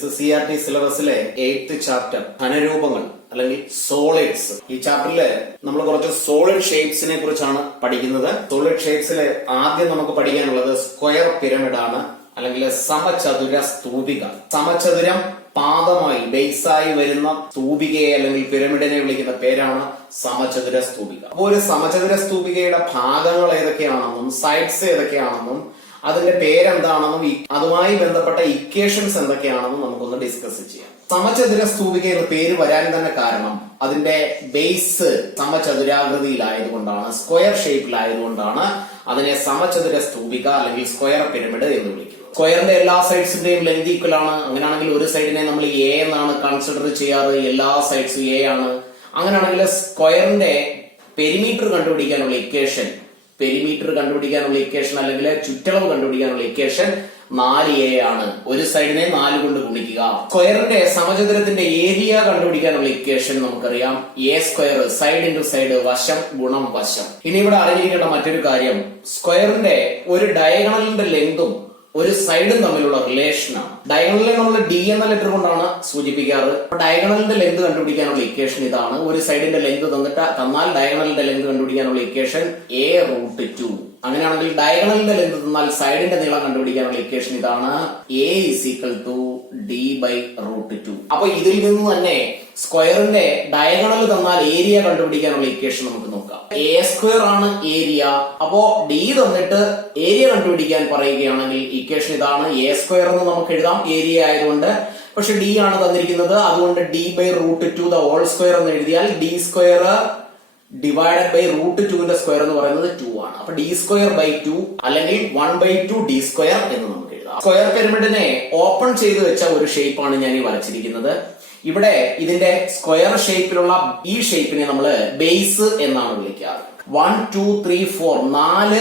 SCERT സിലബസിലെ 8th chapter ഘനരൂപങ്ങൾ അല്ലെങ്കിൽ solids. ഈ ചാപ്റ്ററില് നമ്മൾ കുറച്ച് സോളിഡ് ഷേപ്സിനെ കുറിച്ചാണ് പഠിക്കുന്നത്. സോളിഡ് ഷേപ്സിൽ ആദ്യം നമുക്ക് പഠിക്കാനുള്ളത് സ്ക്വയർ പിരമിഡ് ആണ്, അല്ലെങ്കിൽ സമചതുര സ്തൂപിക. സമചതുരം പാദമായി ബേസായി വരുന്ന സ്തൂപികയെ അല്ലെങ്കിൽ പിരമിഡിനെ വിളിക്കുന്ന പേരാണ് സമചതുര സ്തൂപിക. അപ്പോൾ ഒരു സമചതുര സ്തൂപികയുടെ ഭാഗങ്ങൾ ഏതൊക്കെയാണെന്നും സൈഡ്സ് ഏതൊക്കെയാണെന്നും അതിന്റെ പേരെന്താണെന്നും അതുമായി ബന്ധപ്പെട്ട ഇക്വേഷൻസ് എന്തൊക്കെയാണെന്നും നമുക്കൊന്ന് ഡിസ്കസ് ചെയ്യാം. സമചതുര സ്തൂപിക എന്ന പേര് വരാൻ തന്നെ കാരണം അതിന്റെ ബേസ് സമചതുരാകൃതിയിലായതുകൊണ്ടാണ്, സ്ക്വയർ ഷേപ്പിലായതുകൊണ്ടാണ് അതിനെ സമചതുര സ്തൂപിക അല്ലെങ്കിൽ സ്ക്വയർ പിരമിഡ് എന്ന് വിളിക്കുന്നത്. സ്ക്വയറിന്റെ എല്ലാ സൈഡ്സിന്റെയും ലെങ്ത് ഈക്വൽ ആണ്. അങ്ങനെയാണെങ്കിൽ ഒരു സൈഡിനെ നമ്മൾ എ എന്നാണ് കൺസിഡർ ചെയ്യാറ്, എല്ലാ സൈഡ്സും എ ആണ്. അങ്ങനെയാണെങ്കിൽ സ്ക്വയറിന്റെ പെരിമീറ്റർ കണ്ടുപിടിക്കാനുള്ള ഇക്വേഷൻ അല്ലെങ്കിൽ ചുറ്റളവ് കണ്ടുപിടിക്കാനുള്ള ഇക്വേഷൻ 4a ആണ്. ഒരു സൈഡിനെ 4 കൊണ്ട് ഗുണിക്കുക. സ്ക്വയറിന്റെ സമചതുരത്തിന്റെ ഏരിയ കണ്ടുപിടിക്കാനുള്ള ഇക്വേഷൻ നമുക്കറിയാം, a square side into side, വശം ഗുണം വശം. ഇനി ഇവിടെ അറിഞ്ഞിരിക്കേണ്ട മറ്റൊരു കാര്യം, സ്ക്വയറിന്റെ ഒരു ഡയഗണലിന്റെ ലെങ്തും ഒരു സൈഡും തമ്മിലുള്ള റിലേഷനാണ്. ഡയഗണലിനെ നമ്മൾ d എന്ന ലെറ്റർ കൊണ്ടാണ് സൂചിപ്പിക്കാറ്. ഡയഗണലിന്റെ ലെങ്ത് കണ്ടുപിടിക്കാനുള്ള ഇക്വേഷൻ ഇതാണ്. ഒരു സൈഡിന്റെ ലെങ്ത് തന്നാൽ ഡയഗണലിന്റെ ലെങ്ത് കണ്ടുപിടിക്കാനുള്ള ഇക്വേഷൻ a√2. അങ്ങനെയാണെങ്കിൽ ഡയഗണലിന്റെ ലെങ്ത് തന്നാൽ സൈഡിന്റെ നീളം കണ്ടുപിടിക്കാനുള്ള ഇക്വേഷൻ ഇതാണ്, a d/√2. അപ്പൊ ഇതിൽ നിന്ന് തന്നെ സ്ക്വയറിന്റെ ഡയഗണൽ തന്നാൽ ഏരിയ കണ്ടുപിടിക്കാനുള്ള ഇക്വേഷൻ നമുക്ക് നോക്കാം. a സ്ക്വയർ ആണ് ഏരിയ. അപ്പോ d തന്നിട്ട് ഏരിയ കണ്ടുപിടിക്കാൻ പറയുകയാണെങ്കിൽ ഇക്വേഷൻ ഇതാണ്, a സ്ക്വയർ എന്ന് നമുക്ക് എഴുതാം ഏരിയ ആയതുകൊണ്ട്. പക്ഷെ d ആണ് തന്നിരിക്കുന്നത്, അതുകൊണ്ട് d/√2 ദ ഹോൾ സ്ക്വയർ എന്ന് എഴുതിയാൽ d സ്ക്വയർ ഡിവൈഡഡ് ബൈ √2ന്റെ സ്ക്വയർ എന്ന് പറയുന്നത് 2 ആണ്. അപ്പൊ d²/2 അല്ലെങ്കിൽ 1/2 d² എന്ന് നമുക്ക് എഴുതാം. സ്ക്വയർ പിരമിഡിനെ ഓപ്പൺ ചെയ്ത് വെച്ച ഒരു ഷേപ്പാണ് ഞാൻ ഈ വരച്ചിരിക്കുന്നത്. ഇവിടെ ഇതിന്റെ സ്ക്വയർ ഷേപ്പിലുള്ള ഈ ഷേപ്പിനെ നമ്മൾ ബേസ് എന്നാണ് വിളിക്കാറ്. 1 2 3 4 4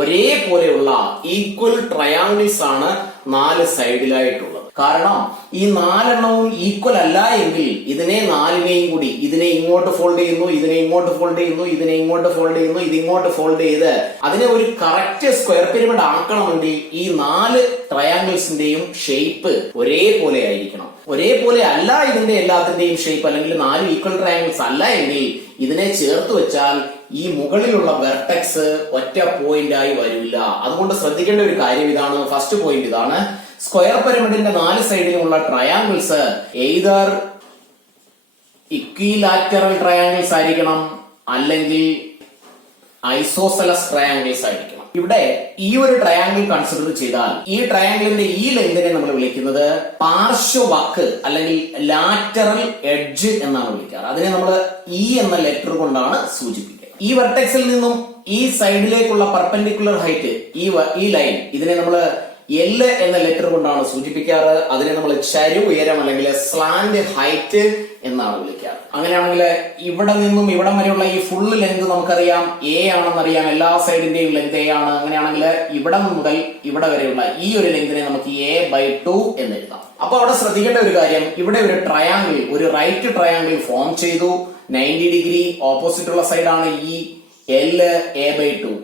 ഒരേപോലെയുള്ള ഈക്വൽ ട്രയാങ്കിൾസ് ആണ് 4 സൈഡിലായിട്ടുള്ളത്. കാരണം ഈ 4 എണ്ണവും ഈക്വൽ അല്ല എങ്കിൽ ഇതിനെ 4നെയും കൂടി ഇതിനെ ഇങ്ങോട്ട് ഫോൾഡ് ചെയ്യുന്നു, ഇതിനെ ഇങ്ങോട്ട് ഫോൾഡ് ചെയ്യുന്നു, ഇതിനെ ഇങ്ങോട്ട് ഫോൾഡ് ചെയ്യുന്നു, ഇതിങ്ങോട്ട് ഫോൾഡ് ചെയ്ത് അതിനെ ഒരു കറക്റ്റ് സ്ക്വയർ പിരമിഡ് ആക്കണമെങ്കിൽ ഈ 4 ട്രയാങ്കിൾസിന്റെയും ഷേപ്പ് ഒരേപോലെ ആയിരിക്കണം. ഒരേപോലെ അല്ല ഇതിന്റെ എല്ലാത്തിന്റെയും ഷേപ്പ്, അല്ലെങ്കിൽ 4 ഈക്വൽ ട്രയാങ്കിൾസ് അല്ല എങ്കിൽ ഇതിനെ ചേർത്ത് വെച്ചാൽ ഈ മുകളിലുള്ള വെർട്ടെക്സ് ഒറ്റ പോയിന്റ് ആയി വരില്ല. അതുകൊണ്ട് ശ്രദ്ധിക്കേണ്ട ഒരു കാര്യം ഇതാണ്. ഫസ്റ്റ് പോയിന്റ് ഇതാണ്, സ്ക്വയർ പിരമിഡിന്റെ 4 സൈഡിലുമുള്ള ട്രയാങ്കിൾസ് എയ്തർ ഇക്വിലാറ്ററൽ ട്രയാങ്കിൾസ് ആയിരിക്കണം, അല്ലെങ്കിൽ ഐസോസെലസ് ട്രയാങ്കിൾസ് ആയിരിക്കണം. ഇവിടെ ഈ ഒരു ട്രയാങ്കിൾ കൺസിഡർ ചെയ്താൽ ഈ ട്രയാങ്കിളിന്റെ ഈ ലെങ്തിനെ നമ്മൾ വിളിക്കുന്നത് പാർശ്വവക്ക് അല്ലെങ്കിൽ ലാറ്ററൽ എഡ്ജ് എന്നാണ് വിളിക്കാറ്. അതിനെ നമ്മൾ ഇ എന്ന ലെറ്റർ കൊണ്ടാണ് സൂചിപ്പിക്കുക. ഈ വെർട്ടെക്സിൽ നിന്നും ഈ സൈഡിലേക്കുള്ള പെർപെൻഡിക്കുലർ ഹൈറ്റ്, ഈ ലൈൻ, ഇതിനെ നമ്മൾ L എന്ന ലെറ്റർ കൊണ്ടാണ് സൂചിപ്പിക്കാറ്. അതിനെ നമ്മൾ ചരു ഉയരം അല്ലെങ്കിൽ സ്ലാന്റ് ഹൈറ്റ് എന്നാണ് വിളിക്കാറ്. അങ്ങനെയാണെങ്കിൽ ഇവിടെ നിന്നും ഇവിടം വരെയുള്ള ഈ ഫുൾ ലെങ്ത് നമുക്കറിയാം a ആണെന്നറിയാം, എല്ലാ സൈഡിന്റെയും ലെങ്ത് a ആണ്. അങ്ങനെയാണെങ്കിൽ ഇവിടെ മുതൽ ഇവിടെ വരെയുള്ള ഈ ഒരു ലെങ്തിനെ നമുക്ക് a/2 എന്ന് എഴുതാം. അപ്പൊ അവിടെ ശ്രദ്ധിക്കേണ്ട ഒരു കാര്യം, ഇവിടെ ഒരു ട്രയാങ്കിൾ, ഒരു റൈറ്റ് ട്രയാങ്കിൾ ഫോം ചെയ്തു. 90 ഡിഗ്രി ഓപ്പോസിറ്റ് ഉള്ള സൈഡാണ് ഈ L a/2.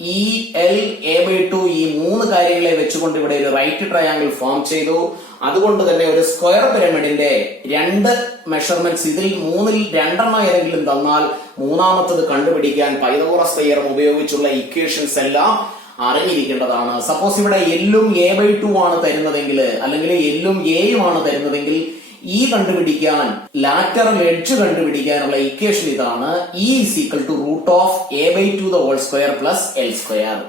ഈ L a/2 ഈ 3 കാര്യങ്ങളെ വെച്ചുകൊണ്ട് ഇവിടെ ഒരു റൈറ്റ് ട്രയാങ്കിൾ ഫോം ചെയ്തു. അതുകൊണ്ട് തന്നെ ഒരു സ്ക്വയർ പിരമിഡിന്റെ 2 മെഷർമെന്റ്സ്, ഇതിൽ 3ൽ 2 ഏതെങ്കിലും തന്നാൽ മൂന്നാമത്തത് കണ്ടുപിടിക്കാൻ പൈതഗോറസ് തിയറം ഉപയോഗിച്ചുള്ള ഇക്വേഷൻസ് എല്ലാം അറിഞ്ഞിരിക്കേണ്ടതാണ്. സപ്പോസ് ഇവിടെ L-ഉം a/2 ആണ് തരുന്നതെങ്കിൽ, അല്ലെങ്കിൽ L-ഉം a-യും ആണ് തരുന്നതെങ്കിൽ ഈ കണ്ടുപിടിക്കാൻ, ലാറ്ററൽ എഡ്ജ് കണ്ടുപിടിക്കാനുള്ള ഇക്വേഷൻ ഇതാണ്, E √a/2 the whole square plus L².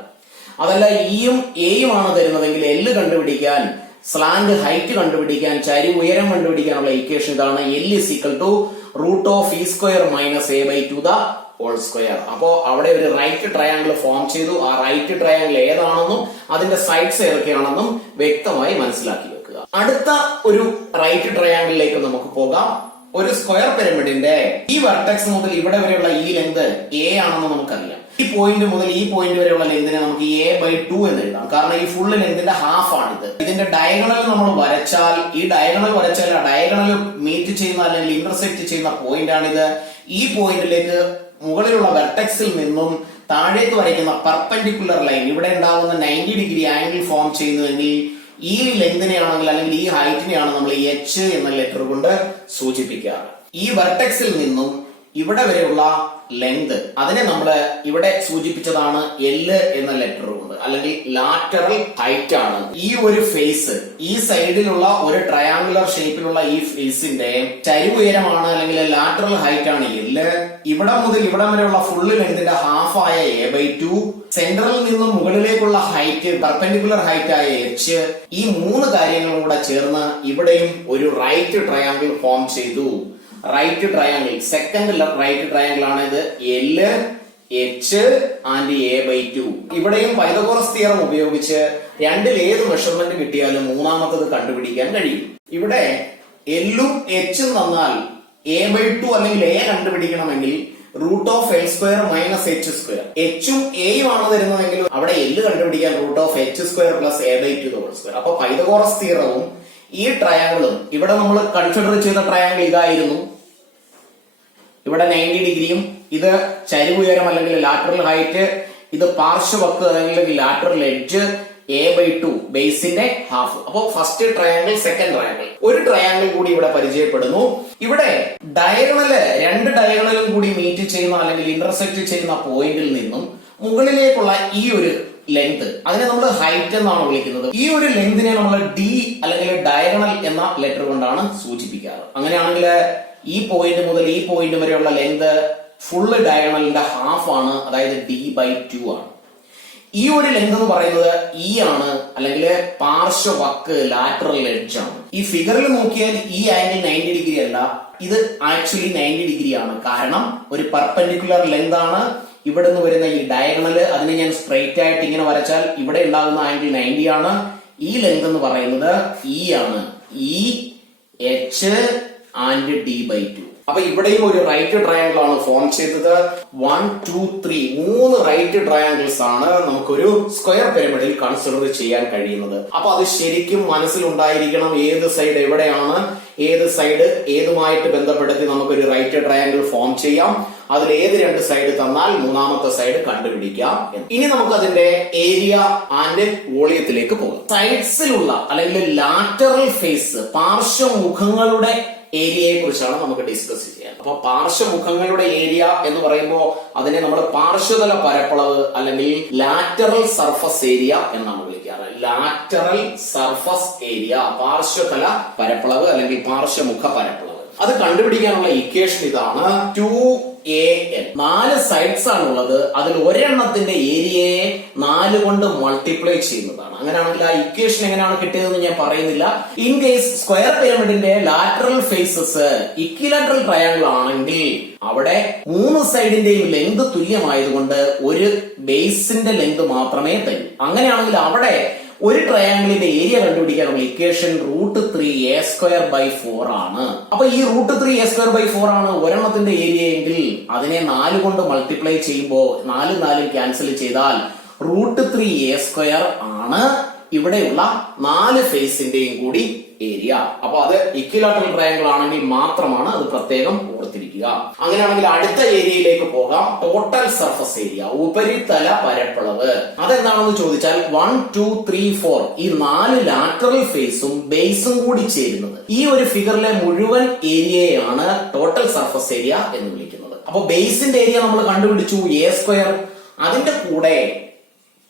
അതല്ല ഇയും എയും ആണ് തരുന്നതെങ്കിൽ L കണ്ടുപിടിക്കാൻ, സ്ലാന്റ് ഹൈറ്റ് കണ്ടുപിടിക്കാൻ, ചരി ഉയരം കണ്ടുപിടിക്കാനുള്ള ഇക്വേഷൻ ഇതാണ്, L √e² minus a/2 the whole square. അപ്പോ അവിടെ ഒരു റൈറ്റ് ട്രയാങ്കിൾ ഫോം ചെയ്തു. ആ റൈറ്റ് ട്രയാങ്കിൾ ഏതാണെന്നും അതിന്റെ സൈഡ്സ് ഏതൊക്കെയാണെന്നും വ്യക്തമായി മനസ്സിലാക്കി വെക്കുക. അടുത്ത ഒരു റൈറ്റ് ട്രയാങ്കിളിലേക്ക് നമുക്ക് പോകാം. ഒരു സ്ക്വയർ പിരമിഡിന്റെ ഈ വെർട്ടെക്സ് മുതൽ ഇവിടെ വരെയുള്ള ഈ ലെങ്ത് a ആണെന്ന് നമുക്കറിയാം. ഈ പോയിന്റ് മുതൽ ഈ പോയിന്റ് വരെയുള്ള ലെങ്തിനെ നമുക്ക് a/2 എന്ന് എഴുതാം. കാരണം ഈ ഫുൾ ലെങ്തിന്റെ ഹാഫ് ആണിത്. ഇതിന്റെ ഡയഗണൽ നമ്മൾ വരച്ചാൽ, ഈ ഡയഗണൽ വരച്ചാൽ ആ ഡയഗണൽ മീറ്റ് ചെയ്യുന്ന അല്ലെങ്കിൽ ഇന്റർസെക്ട് ചെയ്യുന്ന പോയിന്റ് ആണിത്. ഈ പോയിന്റിലേക്ക് മുകളിലുള്ള വെർട്ടെക്സിൽ നിന്നും താഴേക്ക് വരയ്ക്കുന്ന പെർപെൻഡിക്കുലർ ലൈൻ, ഇവിടെ ഉണ്ടാകുന്ന 90 ഡിഗ്രി ആംഗിൾ ഫോം ചെയ്യുന്നുവെങ്കിൽ ഈ ലെങ്തിനെയാണെങ്കിൽ അല്ലെങ്കിൽ ഈ ഹൈറ്റിനെയാണ് നമ്മൾ എച്ച് എന്ന ലെറ്റർ കൊണ്ട് സൂചിപ്പിക്കാറ്. ഈ വെർട്ടെക്സിൽ നിന്നും ഇവിടെ വരെയുള്ള ലെങ്ത് അതിനെ നമ്മൾ ഇവിടെ സൂചിപ്പിച്ചതാണ് എല് എന്ന ലെറ്റർ കൊണ്ട്, അല്ലെങ്കിൽ ലാറ്ററൽ ഹൈറ്റ് ആണ്. ഈ ഒരു ഫേസ്, ഈ സൈഡിലുള്ള ഒരു ട്രയാങ്കുലർ ഷേപ്പിലുള്ള ഈ ഫേസിന്റെ ചരിവുയരമാണ് അല്ലെങ്കിൽ ലാറ്ററൽ ഹൈറ്റ് ആണ് എല്. ഇവിടെ മുതൽ ഇവിടെ വരെയുള്ള ഫുള്ള് ലെങ്തിന്റെ ഹാഫ് ആയ a/2, സെന്ററിൽ നിന്നും മുകളിലേക്കുള്ള ഹൈറ്റ് പെർപെൻഡിക്കുലർ ഹൈറ്റ് ആയ എച്ച്. ഈ മൂന്ന് കാര്യങ്ങളും കൂടെ ചേർന്ന് ഇവിടെയും ഒരു റൈറ്റ് ട്രയാങ്കിൾ ഫോം ചെയ്തു. Right triangle, second right triangle ആണ് ഇത്. L, H and a/2. ഇവിടെയും പൈതഗോറസ് തിയറം ഉപയോഗിച്ച് രണ്ടിൽ ഏത് മെഷർമെന്റ് കിട്ടിയാലും മൂന്നാമത്തത് കണ്ടുപിടിക്കാൻ കഴിയും. ഇവിടെ എല്ലും എച്ചും തന്നാൽ a/2 അല്ലെങ്കിൽ a കണ്ടുപിടിക്കണമെങ്കിൽ √L² - h². എച്ചും എയും ആണ് തരുന്നതെങ്കിൽ അവിടെ എല്ല് കണ്ടുപിടിക്കാൻ √h² + a/2². അപ്പൊ പൈതഗോറസ് തിയറവും ഈ ട്രയാങ്കിളും, ഇവിടെ നമ്മൾ കൺസിഡർ ചെയ്ത ട്രയാങ്കിൾ ഇതായിരുന്നു. ഇവിടെ 90 ഡിഗ്രിയും, ഇത് ചരിവുയരം അല്ലെങ്കിൽ ലാറ്ററൽ ഹൈറ്റ്, ഇത് പാർശ്വവക്ക് അല്ലെങ്കിൽ ലാറ്ററൽ എഡ്ജ്, a/2 ബേസിന്റെ ഹാഫ്. അപ്പോ ഫസ്റ്റ് ട്രയാങ്കിൾ, സെക്കൻഡ് ട്രയാങ്കിൾ. ഒരു ട്രയാങ്കിൾ കൂടി ഇവിടെ പരിചയപ്പെടുന്നു. ഇവിടെ ഡയഗണല്, രണ്ട് ഡയഗണലും കൂടി മീറ്റ് ചെയ്യുന്ന അല്ലെങ്കിൽ ഇന്റർസെക്ട് ചെയ്യുന്ന പോയിന്റിൽ നിന്നും മുകളിലേക്കുള്ള ഈ ഒരു ലെങ്ത്, അതിനെ നമ്മൾ ഹൈറ്റ് എന്നാണ് വിളിക്കുന്നത്. ഈ ഒരു ലെങ്തിനെ നമ്മൾ ഡി അല്ലെങ്കിൽ ഡയഗണൽ എന്ന ലെറ്റർ കൊണ്ടാണ് സൂചിപ്പിക്കാറ്. അങ്ങനെയാണെങ്കിൽ ഈ പോയിന്റ് മുതൽ ഈ പോയിന്റ് വരെയുള്ള ലെങ്ത് ഫുള്ള് ഡയഗണലിന്റെ ഹാഫ് ആണ്, അതായത് d/2 ആണ്. ഈ ഒരു ലെങ്ത് എന്ന് പറയുന്നത് ഇ ആണ്, അല്ലെങ്കിൽ പാർശ്വവക്ക് ലാറ്ററൽ എഡ്ജ് ആണ്. ഈ ഫിഗറിൽ നോക്കിയാൽ ഈ ആംഗിൾ 90 ഡിഗ്രി അല്ല, ഇത് ആക്ച്വലി 90 ഡിഗ്രി ആണ്. കാരണം ഒരു പെർപെൻഡിക്കുലർ ലെങ്ത് ആണ്. ഇവിടെ നിന്ന് വരുന്ന ഈ ഡയഗണല്, അതിനെ ഞാൻ സ്ട്രെയിറ്റ് ആയിട്ട് ഇങ്ങനെ വരച്ചാൽ ഇവിടെ ഉണ്ടാകുന്ന ആംഗിൾ 90 ആണ്. ഈ ലെങ്ത് എന്ന് പറയുന്നത് ഇ ആണ്. E, H and d/2. അപ്പൊ ഇവിടെയും ഒരു റൈറ്റ് ട്രയാങ്കിൾ ആണ് ഫോം ചെയ്തത്. 1, 2, 3 മൂന്ന് റൈറ്റ് ട്രയാങ്കിൾസ് ആണ് നമുക്കൊരു സ്ക്വയർ പിരമിഡിൽ കൺസിഡർ ചെയ്യാൻ കഴിയുന്നത്. അപ്പൊ അത് ശരിക്കും മനസ്സിലുണ്ടായിരിക്കണം. ഏത് സൈഡ് എവിടെയാണ്, ഏത് സൈഡ് ഏതുമായിട്ട് ബന്ധപ്പെടുത്തി നമുക്കൊരു റൈറ്റ് ട്രയാങ്കിൾ ഫോം ചെയ്യാം. അതിൽ ഏത് രണ്ട് സൈഡ് തന്നാൽ മൂന്നാമത്തെ സൈഡ് കണ്ടുപിടിക്കാം. ഇനി നമുക്ക് അതിന്റെ ഏരിയ ആൻഡ് വോളിയത്തിലേക്ക് പോകാം. സൈഡ്സിലുള്ള അല്ലെങ്കിൽ ലാറ്ററൽ ഫേസ്, പാർശ്വമുഖങ്ങളുടെ ഏരിയയെ കുറിച്ചാണ് നമുക്ക് ഡിസ്കസ് ചെയ്യാൻ. അപ്പൊ പാർശ്വമുഖങ്ങളുടെ ഏരിയ എന്ന് പറയുമ്പോൾ അതിനെ നമ്മൾ പാർശ്വതല പരപ്പളവ് അല്ലെങ്കിൽ ലാറ്ററൽ സർഫസ് ഏരിയ എന്നാണ് വിളിക്കാറ്. ലാറ്ററൽ സർഫസ് ഏരിയ, പാർശ്വതല പരപ്പളവ് അല്ലെങ്കിൽ പാർശ്വമുഖ പരപ്പളവ്. അത് കണ്ടുപിടിക്കാനുള്ള ഇക്വേഷൻ ഇതാണ്. 2AL. 4 സൈഡ്സ് ആണുള്ളത്. അതിൽ ഒരെണ്ണത്തിന്റെ ഏരിയയെ 4 കൊണ്ട് മൾട്ടിപ്ലൈ ചെയ്യുന്നതാണ്. അങ്ങനെയാണെങ്കിൽ ആ ഇക്വേഷൻ എങ്ങനെയാണ് കിട്ടിയതെന്ന് ഞാൻ പറയുന്നില്ല. ഇൻ കേസ് സ്ക്വയർ പിരമിഡിന്റെ ലാറ്ററൽ ഫേസസ് ഇക്വിലാറ്ററൽ ട്രയാങ്കിൾ ആണെങ്കിൽ അവിടെ 3 സൈഡിന്റെയും ലെങ്ത് തുല്യമായതുകൊണ്ട് ഒരു ബേസിന്റെ ലെങ്ത് മാത്രമേ തരൂ. അങ്ങനെയാണെങ്കിൽ അവിടെ ഒരു ട്രയാങ്കിളിന്റെ ഏരിയ കണ്ടുപിടിക്കാനുള്ള ഇക്വേഷൻ √3a²/4 ആണ്. അപ്പൊ ഈ √3a²/4 ആണ് ഒരെണ്ണത്തിന്റെ ഏരിയ എങ്കിൽ അതിനെ 4 കൊണ്ട് മൾട്ടിപ്ലൈ ചെയ്യുമ്പോൾ 4 ക്യാൻസൽ ചെയ്താൽ √3a² ആണ് ഇവിടെയുള്ള 4 ഫേസിന്റെയും കൂടി ഏരിയ. അപ്പൊ അത് ഇക്വിലാറ്ററൽ ട്രയാങ്കിൾ ആണെങ്കിൽ മാത്രമാണ് അത് പ്രത്യേകം ഓർത്തിരിക്കുക. അങ്ങനെയാണെങ്കിൽ അടുത്ത ഏരിയയിലേക്ക് പോകാം. ടോട്ടൽ സർഫസ് ഏരിയ, ഉപരിതല പരപ്പളവ്. അതെന്താണെന്ന് ചോദിച്ചാൽ 1, 2, 3, 4 ഈ 4 ലാറ്ററൽ ഫേസും ബേസും കൂടി ചേരുന്നത് ഈ ഒരു ഫിഗറിലെ മുഴുവൻ ഏരിയയാണ് ടോട്ടൽ സർഫസ് ഏരിയ എന്ന് വിളിക്കുന്നത്. അപ്പൊ ബേസിന്റെ ഏരിയ നമ്മൾ കണ്ടുപിടിച്ചു a². അതിന്റെ കൂടെ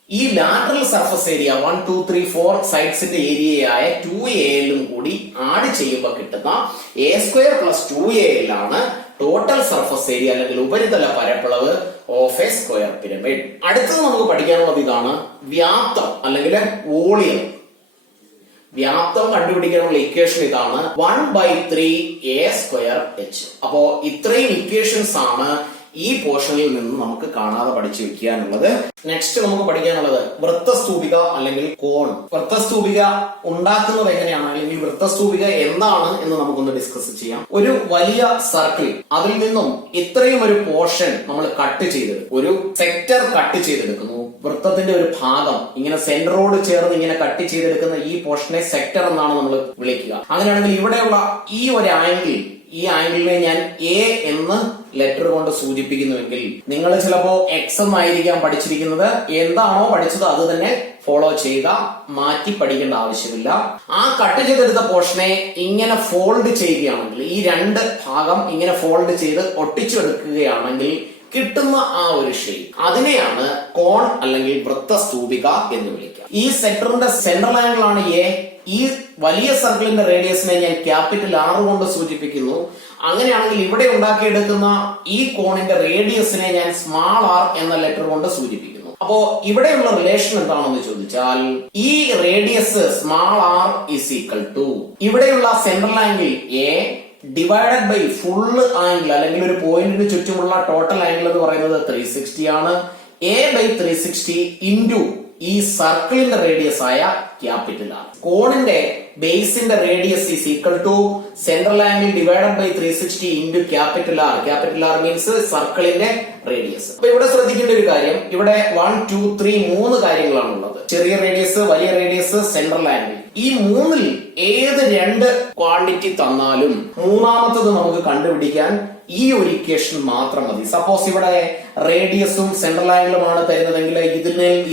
ഈ ലാറ്ററൽ സർഫസ് ഏരിയ 1, 2, 3, 4 സൈഡ്സിന്റെ ഏരിയയായ 2AL കൂടി ആഡ് ചെയ്യുമ്പോൾ കിട്ടുന്ന a² + 2AL ആണ് ടോട്ടൽ സർഫസ് ഏരിയ അല്ലെങ്കിൽ ഉപരിതല പരപ്പളവ് ഓഫ് എ സ്ക്വയർ പിരമിഡ്. അടുത്തത് നമുക്ക് പഠിക്കാനുള്ളത് ഇതാണ്, വ്യാപ്തം അല്ലെങ്കിൽ വോളിയം. വ്യാപ്തം കണ്ടുപിടിക്കാനുള്ള ഇക്വേഷൻ ഇതാണ് 1/3a²h. അപ്പോ ഇത്രയും ഇക്വേഷൻസ് ആണ് ഈ പോർഷനിൽ നിന്ന് നമുക്ക് കാണാതെ പഠിച്ചു വെക്കാനുള്ളത്. നെക്സ്റ്റ് നമുക്ക് പഠിക്കാനുള്ളത് വൃത്തസ്തൂപിക അല്ലെങ്കിൽ കോൺ. വൃത്തസ്തൂപിക ഉണ്ടാക്കുന്നത് എങ്ങനെയാണ് അല്ലെങ്കിൽ വൃത്തസ്തൂപിക എന്താണ് എന്ന് നമുക്കൊന്ന് ഡിസ്കസ് ചെയ്യാം. ഒരു വലിയ സർക്കിൾ, അതിൽ നിന്നും ഇത്രയും ഒരു പോർഷൻ നമ്മൾ കട്ട് ചെയ്തെടുക്കും, ഒരു സെക്ടർ കട്ട് ചെയ്തെടുക്കുന്നു. വൃത്തത്തിന്റെ ഒരു ഭാഗം ഇങ്ങനെ സെന്ററോട് ചേർന്ന് ഇങ്ങനെ കട്ട് ചെയ്തെടുക്കുന്ന ഈ പോർഷനെ സെക്ടർ എന്നാണ് നമ്മൾ വിളിക്കുക. അങ്ങനെയാണെങ്കിൽ ഇവിടെയുള്ള ഈ ഒരു ആംഗിൾ, ഈ ആംഗിളിനെ ഞാൻ എ എന്ന് ലെറ്റർ കൊണ്ട് സൂചിപ്പിക്കുന്നുവെങ്കിൽ നിങ്ങൾ ചിലപ്പോ എക്സ് എന്നായിരിക്കാം പഠിച്ചിരിക്കുന്നത്. എന്താണോ പഠിച്ചത് അത് തന്നെ ഫോളോ ചെയ്യുക, മാറ്റി പഠിക്കേണ്ട ആവശ്യമില്ല. ആ കട്ട് ചെയ്തെടുത്ത പോർഷനെ ഇങ്ങനെ ഫോൾഡ് ചെയ്യുകയാണെങ്കിൽ, ഈ രണ്ട് ഭാഗം ഇങ്ങനെ ഫോൾഡ് ചെയ്ത് ഒട്ടിച്ചെടുക്കുകയാണെങ്കിൽ കിട്ടുന്ന ആ ഒരു ഷേപ്പ്, അതിനെയാണ് കോൺ അല്ലെങ്കിൽ വൃത്തസ്തൂപിക എന്ന് വിളിക്കുക. ഈ സെക്ടറിന്റെ സെൻട്രൽ ആംഗിൾ ആണ് എ. ഈ വലിയ സർക്കിളിന്റെ റേഡിയസിനെ ഞാൻ ക്യാപിറ്റൽ ആർ കൊണ്ട് സൂചിപ്പിക്കുന്നു. അങ്ങനെയാണെങ്കിൽ ഇവിടെ ഉണ്ടാക്കിയെടുക്കുന്ന ഈ കോണിന്റെ റേഡിയസിനെ ഞാൻ സ്മാൾ ആർ എന്ന ലെറ്റർ കൊണ്ട് സൂചിപ്പിക്കുന്നു. അപ്പോ ഇവിടെയുള്ള റിലേഷൻ എന്താണെന്ന് ചോദിച്ചാൽ, ഈ radius small R is equal to ഇവിടെയുള്ള central angle A divided by full angle അല്ലെങ്കിൽ ഒരു പോയിന്റിന് ചുറ്റുമുള്ള ടോട്ടൽ ആംഗിൾ എന്ന് പറയുന്നത് 360 ആണ്. എ ബൈ 360 ഇൻറ്റു ഈ സർക്കിളിന്റെ റേഡിയസ് ആയ ക്യാപിറ്റൽ ആർ. കോണിന്റെ ബേസിന്റെ radius is equal to central angle divided by 360 into capital R. Capital R means സർക്കിളിന്റെ റേഡിയസ്. അപ്പൊ ഇവിടെ ശ്രദ്ധിക്കേണ്ട ഒരു കാര്യം, ഇവിടെ 1 2 3 3 കാര്യങ്ങളാണ് ഉള്ളത്. ചെറിയ റേഡിയസ്, വലിയ റേഡിയസ്, സെൻട്രൽ ആംഗിൾ. ഈ മൂന്നിൽ ഏത് രണ്ട് ക്വാണ്ടിറ്റി തന്നാലും മൂന്നാമത്തത് നമുക്ക് കണ്ടുപിടിക്കാൻ ഈ ഒരു ഇക്വേഷൻ മാത്രം മതി. സപ്പോസ് ഇവിടെ റേഡിയസും സെൻട്രൽ ആംഗിളുമാണ് തരുന്നതെങ്കിൽ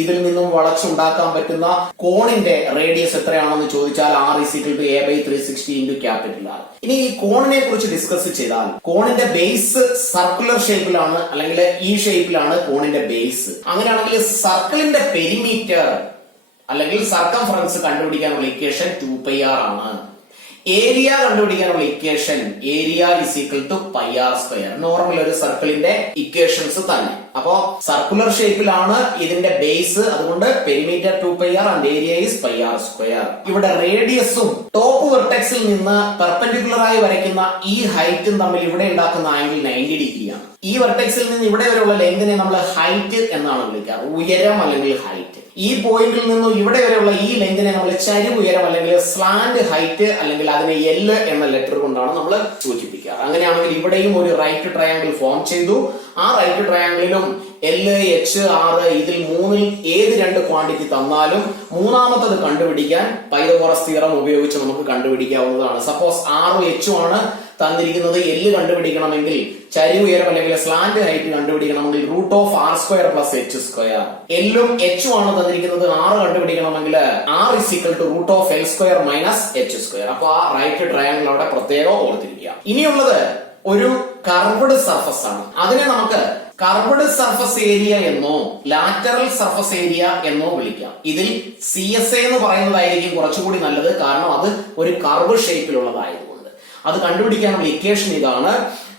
ഇതിൽ നിന്നും വളച്ചുണ്ടാക്കാൻ പറ്റുന്ന കോണിന്റെ റേഡിയസ് എത്രയാണെന്ന് ചോദിച്ചാൽ R is equal to A by 360 into capital R. ഇനി ഈ കോണിനെ കുറിച്ച് ഡിസ്കസ് ചെയ്താൽ, കോണിന്റെ ബേസ് സർക്കുലർ ഷേപ്പിലാണ് അല്ലെങ്കിൽ ഈ ഷേപ്പിലാണ് കോണിന്റെ ബേസ്. അങ്ങനെയാണെങ്കിൽ സർക്കിളിന്റെ പെരിമീറ്റർ അല്ലെങ്കിൽ സർക്കംഫറൻസ് കണ്ടുപിടിക്കാനുള്ള ഇക്വേഷൻ 2πr ആണ്. ഏരിയ കണ്ടുപിടിക്കാനുള്ള equation area is equal to pi R square. Normal ഒരു സർക്കിളിന്റെ ഇക്വേഷൻസ് തന്നെ. അപ്പോ സർക്കുലർ ഷേപ്പിലാണ് ഇതിന്റെ ബേസ്, അതുകൊണ്ട് perimeter 2πr and area is pi R square. ഇവിടെ റേഡിയസും ടോപ്പ് വെർട്ടെക്സിൽ നിന്ന് പെർപെൻഡിക്കുലർ ആയി വരയ്ക്കുന്ന ഈ ഹൈറ്റും തമ്മിൽ ഇവിടെ ഉണ്ടാക്കുന്ന ആംഗിൾ 90 ഡിഗ്രിയാണ്. ഈ വെർട്ടെക്സിൽ നിന്ന് ഇവിടെ വരെയുള്ള ലെങ്തിനെ നമ്മൾ ഹൈറ്റ് എന്നാണ് വിളിക്കാറ്, ഉയരം അല്ലെങ്കിൽ ഹൈറ്റ്. ഈ പോയിന്റിൽ നിന്നും ഇവിടെ വരെയുള്ള ഈ ലെങ്തിനെ നമ്മൾ ചരിവ് ഉയരം അല്ലെങ്കിൽ സ്ലാന്റ് ഹൈറ്റ് അല്ലെങ്കിൽ അതിനെ എൽ എന്ന ലെറ്റർ കൊണ്ടാണ് നമ്മൾ സൂചിപ്പിക്കാറ്. അങ്ങനെയാണെങ്കിൽ ഇവിടെയും ഒരു റൈറ്റ് ട്രയാങ്കിൾ ഫോം ചെയ്തു. ആ റൈറ്റ് ട്രയാങ്കിളിലും എൽ എച്ച് ആർ ഇതിൽ മൂന്നിൽ ഏത് രണ്ട് ക്വാണ്ടിറ്റി തന്നാലും മൂന്നാമത്തത് കണ്ടുപിടിക്കാൻ പൈതഗോറസ് തിയറം ഉപയോഗിച്ച് നമുക്ക് കണ്ടുപിടിക്കാവുന്നതാണ്. സപ്പോസ് ആറും എച്ചും ആണ് തന്നിരിക്കുന്നത്. എല്ല് കണ്ടുപിടിക്കണമെങ്കിൽ, ചരിവ് ഉയരം അല്ലെങ്കിൽ സ്ലാന്റ് ഹൈറ്റ് കണ്ടുപിടിക്കണമെങ്കിൽ root of R square plus H square. എല്ലും എച്ചും ആണ് തന്നിരിക്കുന്നത്. ആറ് കണ്ടുപിടിക്കണമെങ്കിൽ R is equal to root of L square minus H square. അപ്പൊ ആ റൈറ്റ് ട്രയാങ്കിൾ അവിടെ പ്രത്യേകം ഓർത്തിരിക്കുക. ഇനിയുള്ളത് ഒരു കർവ്ഡ് സർഫസ് ആണ്. അതിനെ നമുക്ക് കർവ്ഡ് സർഫസ് ഏരിയ എന്നോ ലാറ്ററൽ സർഫസ് ഏരിയ എന്നോ വിളിക്കാം. ഇതിൽ CSA എന്ന് പറയുന്നതായിരിക്കും കുറച്ചുകൂടി നല്ലത്, കാരണം അത് ഒരു കർവ് ഷേപ്പിലുള്ളതായതുകൊണ്ട്. അത് കണ്ടുപിടിക്കാനുള്ള ഇക്വേഷൻ ഇതാണ്.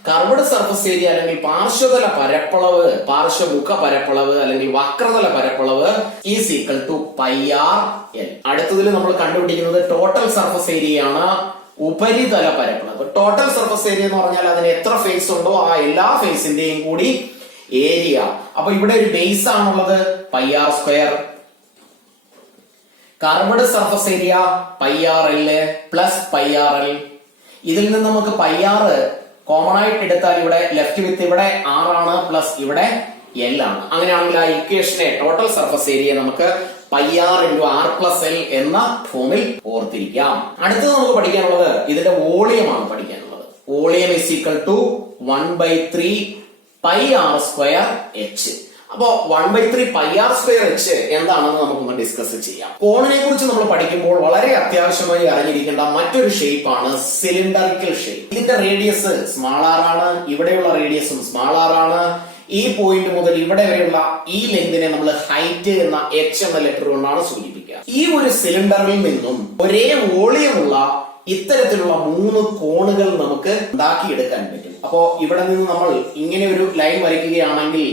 കർവ്ഡ് സർഫസ് ഏരിയ അല്ലെങ്കിൽ പാർശ്വതല പരപ്പളവ്, പാർശ്വമുഖ പരപ്പളവ് അല്ലെങ്കിൽ വക്രതല പരപ്പളവ് is equal to pi R L. അടുത്തതിൽ നമ്മൾ കണ്ടുപിടിക്കുന്നത് ടോട്ടൽ സർഫസ് ഏരിയ ആണ്, ഉപരിതല പരപ്പളവ്. ടോട്ടൽ സർഫസ് ഏരിയ എന്ന് പറഞ്ഞാൽ അതിന് എത്ര ഫേസ് ഉണ്ടോ ആ എല്ലാ ഫേസിന്റെയും കൂടി ഏരിയ. അപ്പൊ ഇവിടെ ഒരു ബേസ് ആണുള്ളത്, pi R square. Curved surface area pi R L plus pi R L. ഇതിൽ നിന്ന് നമുക്ക് പൈ ആർ കോമൺ ആയിട്ട് എടുത്താൽ ഇവിടെ ലെഫ്റ്റ് വിത്ത് ഇവിടെ ആർ ആണ് പ്ലസ് ഇവിടെ എൽ ആണ്. അങ്ങനെയാണെങ്കിൽ ആ ഇക്വേഷനെ ടോട്ടൽ സർഫസ് ഏരിയ നമുക്ക് pi R into R plus L എന്ന ഫോമിൽ ഓർത്തിരിക്കാം. അടുത്തത് നമുക്ക് പഠിക്കാനുള്ളത് ഇതിന്റെ വോളിയമാണ് പഠിക്കാനുള്ളത്. Volume is equal to 1/3 pi R square H. അപ്പോ 1/3 പൈ ആർ സ്ക്വയർ എച്ച് എന്താണെന്ന് നമുക്കൊന്ന് ഡിസ്കസ് ചെയ്യാം. കോണിനെ കുറിച്ച് നമ്മൾ പഠിക്കുമ്പോൾ വളരെ അത്യാവശ്യമായി അറിഞ്ഞിരിക്കേണ്ട മറ്റൊരു ഷേപ്പ് ആണ് സിലിണ്ടറിക്കൽ ഷേപ്പ്. ഇതിന്റെ റേഡിയസ് സ്മാൾ ആർ ആണ്, ഇവിടെയുള്ള റേഡിയസും സ്മാൾ ആർ ആണ്. ഈ പോയിന്റ് മുതൽ ഇവിടെ വരെയുള്ള ഈ ലെങ്തിനെ നമ്മൾ ഹൈറ്റ് എന്ന എച്ച് എന്ന ലെറ്റർ കൊണ്ടാണ് സൂചിപ്പിക്കുക. ഈ ഒരു സിലിണ്ടറിൽ നിന്നും ഒരേ വോളിയമുള്ള ഇത്തരത്തിലുള്ള 3 കോണുകൾ നമുക്ക് ഉണ്ടാക്കിയെടുക്കാൻ പറ്റും. അപ്പോ ഇവിടെ നിന്ന് നമ്മൾ ഇങ്ങനെ ഒരു ലൈൻ വരയ്ക്കുകയാണെങ്കിൽ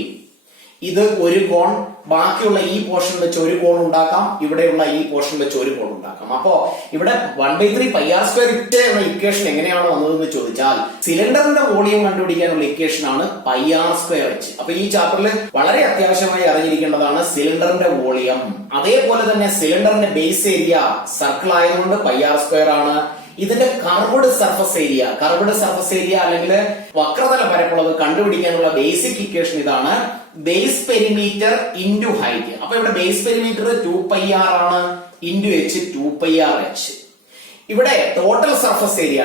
ഇത് ഒരു കോൺ, ബാക്കിയുള്ള ഈ പോർഷൻ വെച്ച് ഒരു കോൺ ഉണ്ടാക്കാം, ഇവിടെയുള്ള ഈ പോർഷൻ വെച്ച് ഒരു കോൺ ഉണ്ടാക്കാം. അപ്പോ ഇവിടെ 1/3 പൈ ആർ സ്ക്വയർ ഇറ്റ് എന്ന ഇക്വേഷൻ എങ്ങനെയാണ് വന്നതെന്ന് ചോദിച്ചാൽ സിലിണ്ടറിന്റെ വോളിയം കണ്ടുപിടിക്കാനുള്ള ഇക്വേഷൻ ആണ് പൈ ആർ സ്ക്വയർ എച്ച്. അപ്പൊ ഈ ചാപ്റ്ററിൽ വളരെ അത്യാവശ്യമായി അറിഞ്ഞിരിക്കേണ്ടതാണ് സിലിണ്ടറിന്റെ വോളിയം. അതേപോലെ തന്നെ സിലിണ്ടറിന്റെ ബേസ് ഏരിയ സർക്കിൾ ആയതുകൊണ്ട് പൈ ആർ സ്ക്വയർ ആണ്. ഇതിന്റെ കർവ്ഡ് സർഫസ് ഏരിയ അല്ലെങ്കിൽ വക്രതല പരപ്പളവ് കണ്ടുപിടിക്കാനുള്ള ബേസിക് ഇക്വേഷൻ ഇതാണ്, ബേസ് പെരിമീറ്റർ ഇൻറ്റു ഹൈറ്റ്. അപ്പൊ ഇവിടെ ബേസ് പെരിമീറ്റർ 2πr ആണ്, ഇൻറ്റു എച്ച് 2πrh. ഇവിടെ ടോട്ടൽ സർഫസ് ഏരിയ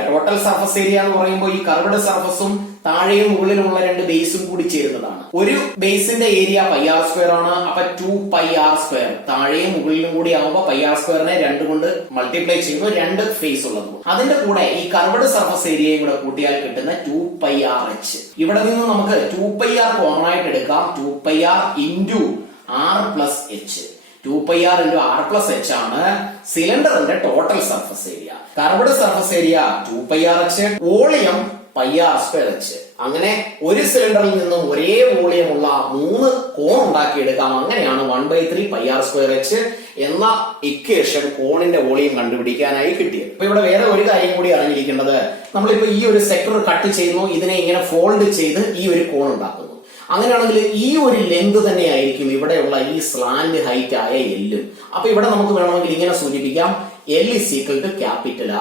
എന്ന് പറയുമ്പോൾ ഈ കർവ്ഡ് സർഫസും താഴെയും മുകളിലുമുള്ള രണ്ട് ബേസും കൂടി ചേരുന്നതാണ്. ഒരു ബേസിന്റെ ഏരിയ πr² ആണ്. അപ്പൊ 2πr². താഴെയും മുകളിലും കൂടി ആവുമ്പോൾ πr² രണ്ട് കൊണ്ട് മൾട്ടിപ്ലൈ ചെയ്യുമ്പോൾ രണ്ട് ഫേസ് ഉള്ളത്. അതിന്റെ കൂടെ ഈ കർവ്ഡ് സർഫസ് ഏരിയയും കൂടെ കൂട്ടിയാൽ കിട്ടുന്ന 2πrh. ഇവിടെ നിന്ന് നമുക്ക് 2πr കോമൺ ആയിട്ട് എടുക്കാം. 2πr into r+h. 2πr into r+h ആണ് സിലിണ്ടറിന്റെ total surface area. Curved surface area 2πrh, volume πr²h. അങ്ങനെ ഒരു സിലിണ്ടറിൽ നിന്നും ഒരേ വോളിയമുള്ള 3 കോൺ ഉണ്ടാക്കിയെടുക്കാം. അങ്ങനെയാണ് 1/3 πr²h എന്ന ഇക്വേഷൻ കോണിന്റെ വോളിയം കണ്ടുപിടിക്കാനായി കിട്ടിയത്. അപ്പൊ ഇവിടെ വേറെ ഒരു കാര്യം കൂടി അറിഞ്ഞിരിക്കേണ്ടത്, നമ്മളിപ്പോ ഈ ഒരു സെക്ടർ കട്ട് ചെയ്യുന്നു, ഇതിനെ ഇങ്ങനെ ഫോൾഡ് ചെയ്ത് ഈ ഒരു കോൺ ഉണ്ടാക്കുന്നു. അങ്ങനെയാണെങ്കിൽ ഈ ഒരു ലെങ്ത് തന്നെയായിരിക്കും ഇവിടെയുള്ള ഈ സ്ലാന്റ് ഹൈറ്റ് ആയ എല്ലും. അപ്പൊ ഇവിടെ നമുക്ക് വേണമെങ്കിൽ ഇങ്ങനെ സൂചിപ്പിക്കാം, L =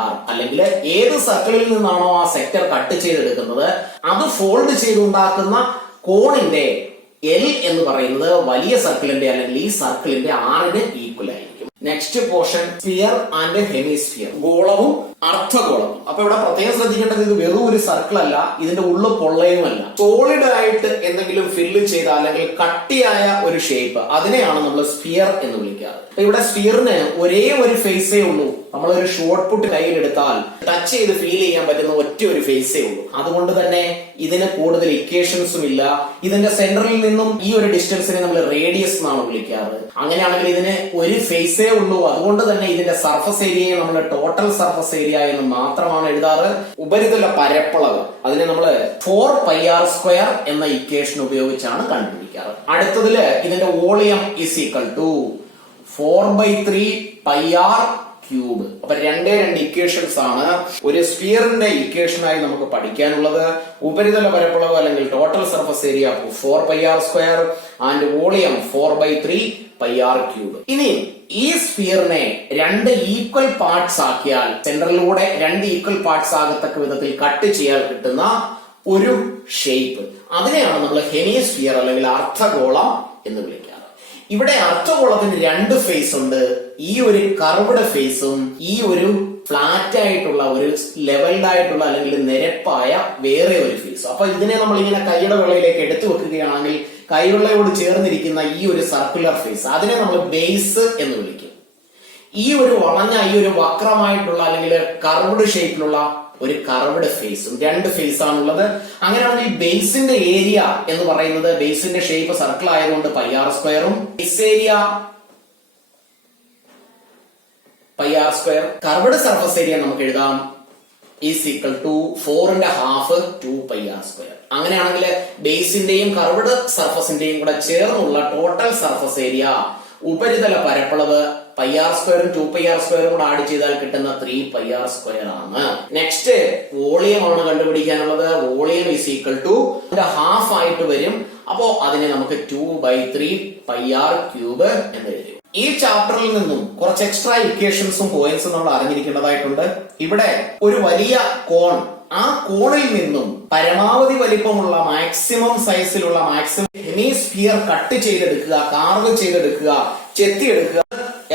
R. അല്ലെങ്കിൽ ഏത് സർക്കിളിൽ നിന്നാണോ ആ സെക്ടർ കട്ട് ചെയ്തെടുക്കുന്നത് അത് ഫോൾഡ് ചെയ്തുണ്ടാക്കുന്ന കോണിന്റെ L എന്ന് പറയുന്നത് വലിയ സർക്കിളിന്റെ അല്ലെങ്കിൽ ഈ സർക്കിളിന്റെ R-ന് ഈക്വൽ ആയിരിക്കും. Next portion sphere and hemisphere, ഗോളവും അർദ്ധഗോളവും. അപ്പൊ ഇവിടെ പ്രത്യേകം ശ്രദ്ധിക്കേണ്ടത്, ഇത് വെറും ഒരു സർക്കിൾ അല്ല, ഇതിന്റെ ഉള്ളു പൊള്ളയുമല്ല. സോളിഡ് ആയിട്ട് എന്തെങ്കിലും ഫില്ല് ചെയ്ത അല്ലെങ്കിൽ കട്ടിയായ ഒരു ഷേപ്പ്, അതിനെയാണ് നമ്മൾ സ്ഫിയർ എന്ന് വിളിക്കാറ്. ഇവിടെ സ്ഫിയറിന് ഒരേ ഒരു ഫേസേ ഉള്ളൂ. നമ്മളൊരു ഷോർട്ട് പുട്ട് കയ്യിലെടുത്താൽ ടച്ച് ചെയ്ത് ഫീൽ ചെയ്യാൻ പറ്റുന്ന ഒറ്റ ഒരു ഫേസേ ഉള്ളൂ. അതുകൊണ്ട് തന്നെ ഇതിന് കൂടുതൽ ഇക്വേഷൻസും ഇല്ല. ഇതിന്റെ സെന്ററിൽ നിന്നും ഈ ഒരു ഡിസ്റ്റൻസിനെ നമ്മൾ റേഡിയസ് എന്നാണ് വിളിക്കാറ്. അങ്ങനെയാണെങ്കിൽ ഇതിന് ഒരു ഫേസേ ഉള്ളൂ. അതുകൊണ്ട് തന്നെ ഇതിന്റെ സർഫസ് ഏരിയയെ നമ്മൾ ടോട്ടൽ സർഫസ് ഏരിയ എന്ന് മാത്രമാണ് എഴുതാറ്. ഉപരിതല പരപ്പളവ് അതിനെ നമ്മൾ 4πr² എന്ന ഇക്വേഷൻ ഉപയോഗിച്ചാണ് കണ്ടുപിടിക്കാറ്. അടുത്തതില് ഇതിന്റെ വോളിയം = 4/3 πr³. അപ്പൊ രണ്ടേ ഇക്വേഷൻസ് ആണ് ഒരു സ്ഫിയറിന്റെ ഇക്വേഷനായി നമുക്ക് പഠിക്കാനുള്ളത്. ഉപരിതല പരപ്പളവ് അല്ലെങ്കിൽ total surface area 4πr² and volume 4/3 πr³. ഇനി ഈ സ്ഫിയറിനെ രണ്ട് ഈക്വൽ പാർട്സ് ആക്കിയാൽ, സെന്ററിലൂടെ രണ്ട് ഈക്വൽ പാർട്സ് ആകത്തക്ക വിധത്തിൽ കട്ട് ചെയ്യാൻ കിട്ടുന്ന ഒരു ഷേപ്പ്, അതിനെയാണ് നമ്മൾ ഹെമിസ്ഫിയർ അല്ലെങ്കിൽ അർദ്ധഗോളം എന്ന് വിളിക്കാറ്. ഇവിടെ അർദ്ധഗോളത്തിന് രണ്ട് ഫേസ് ഉണ്ട്. ഈ ഒരു കർവ്ഡ് ഫേസും ഈ ഒരു ഫ്ലാറ്റ് ആയിട്ടുള്ള ഒരു ലെവൽഡ് ആയിട്ടുള്ള അല്ലെങ്കിൽ നിരപ്പായ വേറെ ഒരു ഫേസും. അപ്പൊ ഇതിനെ നമ്മൾ ഇങ്ങനെ കൈയുടെ വെള്ളയിലേക്ക് എടുത്തു വെക്കുകയാണെങ്കിൽ കൈവെള്ളയോട് ചേർന്നിരിക്കുന്ന ഈ ഒരു സർക്കുലർ ഫേസ്, അതിനെ നമ്മൾ ബേസ് എന്ന് വിളിക്കും. ഈ ഒരു വളഞ്ഞ ഈ ഒരു വക്രമായിട്ടുള്ള അല്ലെങ്കിൽ കർവ്ഡ് ഷേപ്പിലുള്ള ഒരു കർവ്ഡ് ഫേസും രണ്ട് ഫേസ് ആണുള്ളത്. അങ്ങനെയാണെങ്കിൽ ബേസിന്റെ ഏരിയ എന്ന് പറയുന്നത്, ബേസിന്റെ ഷേപ്പ് സർക്കിൾ ആയതുകൊണ്ട് πr², base area πr². Curved surface area നമുക്ക് എഴുതാം = 4.5 2πr². അങ്ങനെയാണെങ്കിൽ ബേസിന്റെയും കർവ്ഡ് സർഫസിന്റെയും കൂടെ ചേർന്നുള്ള ടോട്ടൽ സർഫസ് ഏരിയ, ഉപരിതല പരപ്പളവ് πr² 2πr² കൂടെ ആഡ് ചെയ്താൽ കിട്ടുന്ന 3πr² ആണ്. നെക്സ്റ്റ് വോളിയം ആണ് കണ്ടുപിടിക്കാനുള്ളത്. വോളിയം = ½ ആയിട്ട് വരും. അപ്പോ അതിനെ നമുക്ക് 2/3 πr³ എന്ന് എഴുതും. ഈ ചാപ്റ്ററിൽ നിന്നും കുറച്ച് എക്സ്ട്രാ ഇക്വേഷൻസും പോയിന്റ്സും നമ്മൾ അറിഞ്ഞിരിക്കേണ്ടതായിട്ടുണ്ട്. ഇവിടെ ഒരു വലിയ കോൺ, ആ കോണിൽ നിന്നും പരമാവധി വലിപ്പമുള്ള മാക്സിമം സൈസിലുള്ള മാക്സിമം ഹെമിസ്ഫിയർ കട്ട് ചെയ്തെടുക്കുക, കാർവ് ചെയ്തെടുക്കുക, ചെത്തിയെടുക്കുക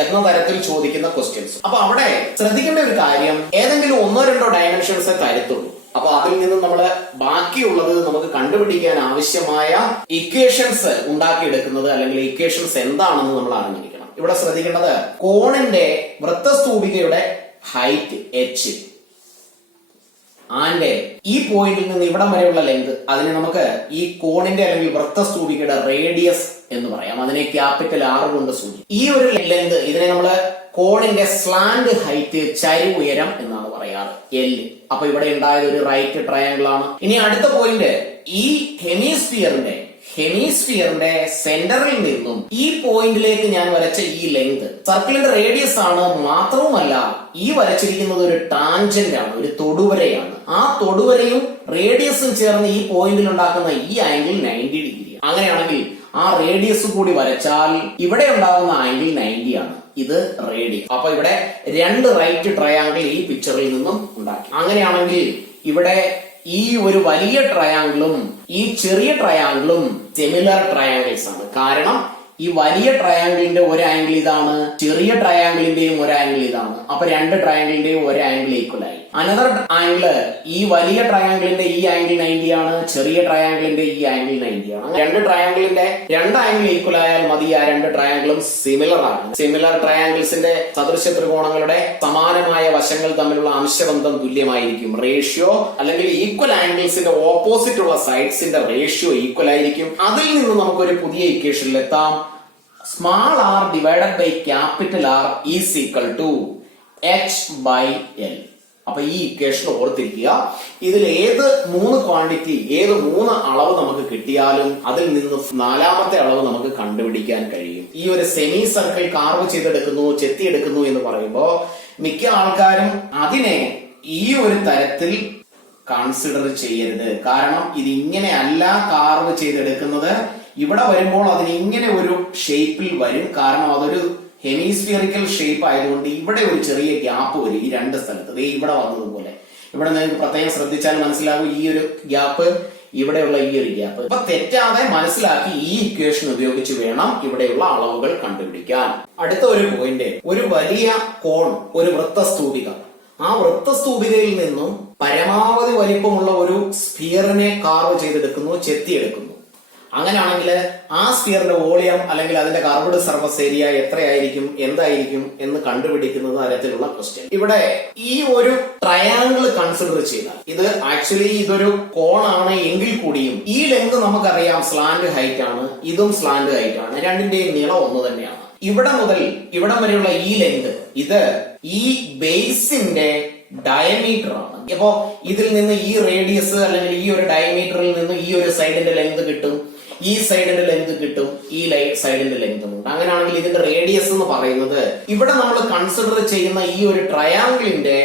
എന്ന തരത്തിൽ ചോദിക്കുന്ന ക്വസ്റ്റ്യൻസ്. അപ്പൊ അവിടെ ശ്രദ്ധിക്കേണ്ട ഒരു കാര്യം, ഏതെങ്കിലും 1-2 ഡയമെൻഷൻസേ തരത്തുള്ളൂ. അപ്പൊ അതിൽ നിന്നും നമ്മൾ ബാക്കിയുള്ളത് നമുക്ക് കണ്ടുപിടിക്കാൻ ആവശ്യമായ ഇക്വേഷൻസ് ഉണ്ടാക്കിയെടുക്കുന്നത് അല്ലെങ്കിൽ ഇക്വേഷൻസ് എന്താണെന്ന് നമ്മൾ അറിഞ്ഞിരിക്കണം. ഇവിടെ ശ്രദ്ധിക്കേണ്ടത്, കോണിന്റെ വൃത്തസ്തൂപികയുടെ ഹൈറ്റ് h ആൻഡ് ഈ പോയിന്റിൽ നിന്ന് ഇവിടം വരെയുള്ള ലെങ്ത്, അതിനെ നമുക്ക് ഈ കോണിന്റെ അല്ലെങ്കിൽ വൃത്തസ്തൂപികയുടെ റേഡിയസ് എന്ന് പറയാം. അതിനെ R കൊണ്ട് സൂചിപ്പിക്കും. ഈ ഒരു ലെങ്ത്, ഇതിനെ നമ്മള് കോണിന്റെ സ്ലാന്റ് ഹൈറ്റ്, ചരിവ് ഉയരം എന്നാണ് പറയാറ്, L. അപ്പൊ ഇവിടെ ഉണ്ടായത് ഒരു റൈറ്റ് ട്രയാങ്കിൾ ആണ്. ഇനി അടുത്ത പോയിന്റ്, ഈ ഹെമിസ്ഫിയറിന്റെ സെന്ററിൽ നിന്നും ഈ പോയിന്റിലേക്ക് ഞാൻ വരച്ച ഈ ലെങ്ത് സർക്കിളിന്റെ റേഡിയസ് ആണ്. മാത്രവുമല്ല, ഈ വരച്ചിരിക്കുന്നത് ഒരു ടാൻജന്റ് ആണ്, ഒരു തൊടുവരയാണ്. ആ തൊടുവരയും റേഡിയസും ചേർന്ന് ഈ പോയിന്റിൽ ഉണ്ടാക്കുന്ന ഈ ആംഗിൾ 90 ഡിഗ്രി. അങ്ങനെയാണെങ്കിൽ ആ റേഡിയസ് കൂടി വരച്ചാൽ ഇവിടെ ഉണ്ടാകുന്ന ആംഗിൾ 90 ആണ്. ഇത് റേഡിയസ്. അപ്പൊ ഇവിടെ രണ്ട് റൈറ്റ് ട്രയാങ്കിൾ ഈ പിക്ചറിൽ നിന്നും ഉണ്ടാക്കി. അങ്ങനെയാണെങ്കിൽ ഇവിടെ ഈ ഒരു വലിയ ട്രയാങ്കിളും ഈ ചെറിയ ട്രയാങ്കിളും സിമിലർ ട്രയാങ്കിൾസ് ആണ്. കാരണം ഈ വലിയ ട്രയാങ്കിളിന്റെ ഒരു ആംഗിൾ ഇതാണ്, ചെറിയ ട്രയാങ്കിളിന്റെയും ഒരു ആംഗിൾ ഇതാണ്. അപ്പൊ രണ്ട് ട്രയാങ്കിളിന്റെയും ഒരു ആംഗിൾ ഈക്വൽ ആയി. അനദർ ആംഗിള് ഈ വലിയ ട്രയാങ്കിളിന്റെ ഈ ആംഗിൾ 90 ആണ്, ചെറിയ ട്രയാങ്കിളിന്റെ ഈ ആംഗിൾ 90 ആണ്. രണ്ട് ട്രയാങ്കിളിന്റെ രണ്ട് ആംഗിൾ ഈക്വൽ ആയാൽ മതി ആ രണ്ട് ട്രയാങ്കിളും സിമിലർ ആണ്. സിമിലർ ട്രയാങ്കിൾസിന്റെ സദൃശ ത്രികോണങ്ങളുടെ സമാനമായ വശങ്ങൾ തമ്മിലുള്ള അംശബന്ധം തുല്യമായിരിക്കും. റേഷ്യോ അല്ലെങ്കിൽ ഈക്വൽ ആംഗിൾസിന്റെ ഓപ്പോസിറ്റ് ഉള്ള സൈഡ്സിന്റെ റേഷ്യോ ഈക്വൽ ആയിരിക്കും. അതിൽ നിന്ന് നമുക്കൊരു പുതിയ ഇക്വേഷനിൽ എത്താം. Small R divided by capital R is equal to h by l. അപ്പൊ ഈ ഇക്വേഷൻ ഓർത്തിരിക്കുക. ഇതിൽ ഏത് മൂന്ന് ക്വാണ്ടിറ്റി, ഏത് മൂന്ന് അളവ് നമുക്ക് കിട്ടിയാലും അതിൽ നിന്ന് നാലാമത്തെ അളവ് നമുക്ക് കണ്ടുപിടിക്കാൻ കഴിയും. ഈ ഒരു സെമി സർക്കിൾ കാർവ് ചെയ്തെടുക്കുന്നു, ചെത്തിയെടുക്കുന്നു എന്ന് പറയുമ്പോൾ മിക്ക ആൾക്കാരും അതിനെ ഈ ഒരു തരത്തിൽ കൺസിഡർ ചെയ്യരുത്. കാരണം ഇത് ഇങ്ങനെ അല്ല കാർവ് ചെയ്തെടുക്കുന്നത്. ഇവിടെ വരുമ്പോൾ അതിന് ഇങ്ങനെ ഒരു ഷേപ്പിൽ വരും. കാരണം അതൊരു ഹെമിസ്ഫിയറിക്കൽ ഷേപ്പ് ആയതുകൊണ്ട് ഇവിടെ ഒരു ചെറിയ ഗ്യാപ്പ് വരും ഈ രണ്ട് സ്ഥലത്ത്. ഇവിടെ വന്നതുപോലെ ഇവിടെ നിങ്ങൾക്ക് പ്രത്യേകം ശ്രദ്ധിച്ചാൽ മനസ്സിലാകും ഈ ഒരു ഗ്യാപ്പ്, ഇവിടെയുള്ള ഈ ഒരു ഗ്യാപ്പ്. അപ്പൊ തെറ്റാതെ മനസ്സിലാക്കി ഈ ഇക്വേഷൻ ഉപയോഗിച്ച് വേണം ഇവിടെയുള്ള അളവുകൾ കണ്ടുപിടിക്കാൻ. അടുത്ത ഒരു പോയിന്റ്, ഒരു വലിയ കോൺ, ഒരു വൃത്തസ്തൂപിക. ആ വൃത്തസ്തൂപികയിൽ നിന്നും പരമാവധി വലിപ്പമുള്ള ഒരു സ്ഫിയറിനെ കാർവ് ചെയ്തെടുക്കുന്നു, ചെത്തിയെടുക്കുന്നു. അങ്ങനെയാണെങ്കിൽ ആ സ്ഫിയറിന്റെ വോളിയം അല്ലെങ്കിൽ അതിന്റെ കർവ്ഡ് സർഫസ് ഏരിയ എത്രയായിരിക്കും, എന്തായിരിക്കും എന്ന് കണ്ടുപിടിക്കുന്നത് തരത്തിലുള്ള ക്വസ്റ്റ്യൻ. ഇവിടെ ഈ ഒരു ട്രയാങ്കിൾ കൺസിഡർ ചെയ്താൽ, ഇത് ആക്ച്വലി ഇതൊരു കോണാണ് എങ്കിൽ കൂടിയും ഈ ലെങ്ത് നമുക്കറിയാം സ്ലാന്റ് ഹൈറ്റ് ആണ്, ഇതും സ്ലാന്റ് ഹൈറ്റ് ആണ്, രണ്ടിന്റെയും നീളം ഒന്ന് തന്നെയാണ്. ഇവിടെ മുതൽ ഇവിടം വരെയുള്ള ഈ ലെങ്ത് ഇത് ഈ ബേസിന്റെ ഡയമീറ്റർ ആണ്. അപ്പോ ഇതിൽ നിന്ന് ഈ റേഡിയസ് അല്ലെങ്കിൽ ഈ ഒരു ഡയമീറ്ററിൽ നിന്ന് ഈ ഒരു സൈഡിന്റെ ലെങ്ത് കിട്ടും, ഈ സൈഡിന്റെ ലെങ്ത് കിട്ടും, ഈ സൈഡിന്റെ ലെങ്തും ഉണ്ട്. അങ്ങനെയാണെങ്കിൽ ഇതിന്റെ റേഡിയസ് എന്ന് പറയുന്നത് ഇവിടെ നമ്മൾ കൺസിഡർ ചെയ്യുന്ന ഈ ഒരു ട്രയാങ്കിളിന്റെ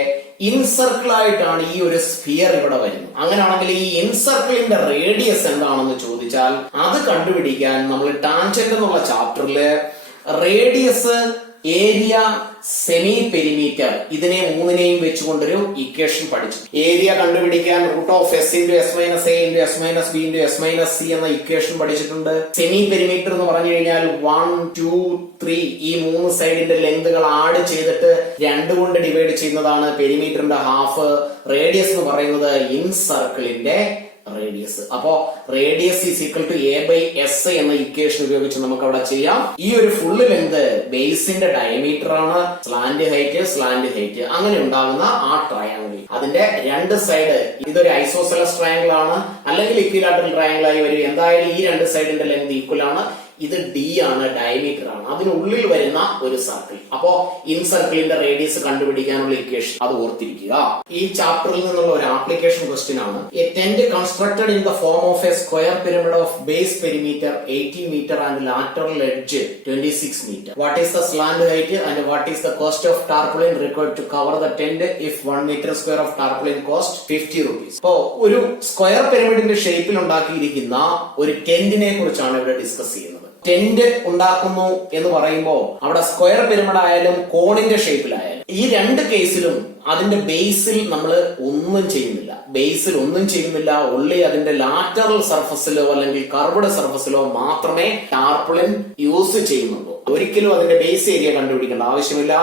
ഇൻസർക്കിൾ ആയിട്ടാണ് ഈ ഒരു സ്ഫിയർ ഇവിടെ വരുന്നത്. അങ്ങനെയാണെങ്കിൽ ഈ ഇൻസർക്കിളിന്റെ റേഡിയസ് എന്താണെന്ന് ചോദിച്ചാൽ അത് കണ്ടുപിടിക്കാൻ നമ്മൾ ടാൻജന്റ് എന്നുള്ള ചാപ്റ്ററില് റേഡിയസ്, ഏരിയ, സെമി പെരിമീറ്റർ ഇതിനെ മൂന്നിനെയും വെച്ചുകൊണ്ടൊരു ഇക്വേഷൻ പഠിച്ചു. ഏരിയ കണ്ടുപിടിക്കാൻ √(s × s - a × s - b × s - c) എന്ന ഇക്വേഷൻ പഠിച്ചിട്ടുണ്ട്. സെമി പെരിമീറ്റർ എന്ന് പറഞ്ഞു കഴിഞ്ഞാൽ 1, 2, 3 ഈ മൂന്ന് സൈഡിന്റെ ലെങ്തുകൾ ആഡ് ചെയ്തിട്ട് 2 കൊണ്ട് ഡിവൈഡ് ചെയ്യുന്നതാണ് പെരിമീറ്ററിന്റെ ഹാഫ്. റേഡിയസ് എന്ന് പറയുന്നത് ഇൻ സർക്കിളിന്റെ റേഡിയസ്. അപ്പോ radius is equal to a/s എന്ന ഇക്വേഷൻ ഉപയോഗിച്ച് നമുക്ക് അവിടെ ചെയ്യാം. ഈ ഒരു ഫുള്ള് ലെങ്ത് ബേസിന്റെ ഡയമീറ്റർ ആണ്, സ്ലാന്റ് ഹൈറ്റ് അങ്ങനെ ഉണ്ടാകുന്ന ആ ട്രയാങ്കിൾ, അതിന്റെ രണ്ട് സൈഡ്, ഇതൊരു ഐസോസെലസ് ട്രയാങ്കിൾ ആണ് അല്ലെങ്കിൽ ഇക്വിലാറ്ററൽ ട്രയാങ്കിൾ ആയി വരും. എന്തായാലും ഈ രണ്ട് സൈഡിന്റെ ലെങ്ത് ഈക്വൽ ആണ്. ഇത് d ആണ്, ഡയമീറ്റർ ആണ്, അതിനുള്ളിൽ വരുന്ന ഒരു സർക്കിൾ. അപ്പോ ഇൻ സർക്കിളിന്റെ റേഡിയസ് കണ്ടുപിടിക്കാനുള്ള ഇക്വേഷൻ അത് ഓർത്തിരിക്കുക. ഈ ചാപ്റ്ററിൽ നിന്നുള്ള ഒരു ആപ്ലിക്കേഷൻ ക്വസ്റ്റ്യൻ ആണ്. A tent constructed in the form of a square pyramid of base perimeter 18 metre and lateral edge 26 metre. What is the slant height and what is the cost of tarpaulin required to cover the tent if 1 metre square of tarpaulin cost 50 rupees. അപ്പോ ഒരു square പിരമിഡിന്റെ ഷേപ്പിൽ ഉണ്ടാക്കിയിരിക്കുന്ന ഒരു ടെന്റിനെ കുറിച്ചാണ് ഇവിടെ discuss ചെയ്യുന്നത്. Tent ഉണ്ടാക്കുന്നു എന്ന് പറയുമ്പോൾ അവിടെ സ്ക്വയർ പിരമിഡ് ആയാലും കോണിന്റെ ഷേപ്പിലായാലും ഈ രണ്ട് കേസിലും അതിന്റെ ബേസിൽ നമ്മൾ ഒന്നും ചെയ്യുന്നില്ല. ഉള്ളി അതിന്റെ ലാറ്ററൽ സർഫസിലോ അല്ലെങ്കിൽ കർവ്ഡ് സർഫസിലോ മാത്രമേ ടാർപോളിൻ യൂസ് ചെയ്യുന്നുള്ളൂ. ഒരിക്കലും അതിന്റെ ബേസ് ഏരിയ കണ്ടുപിടിക്കേണ്ട ആവശ്യമില്ല.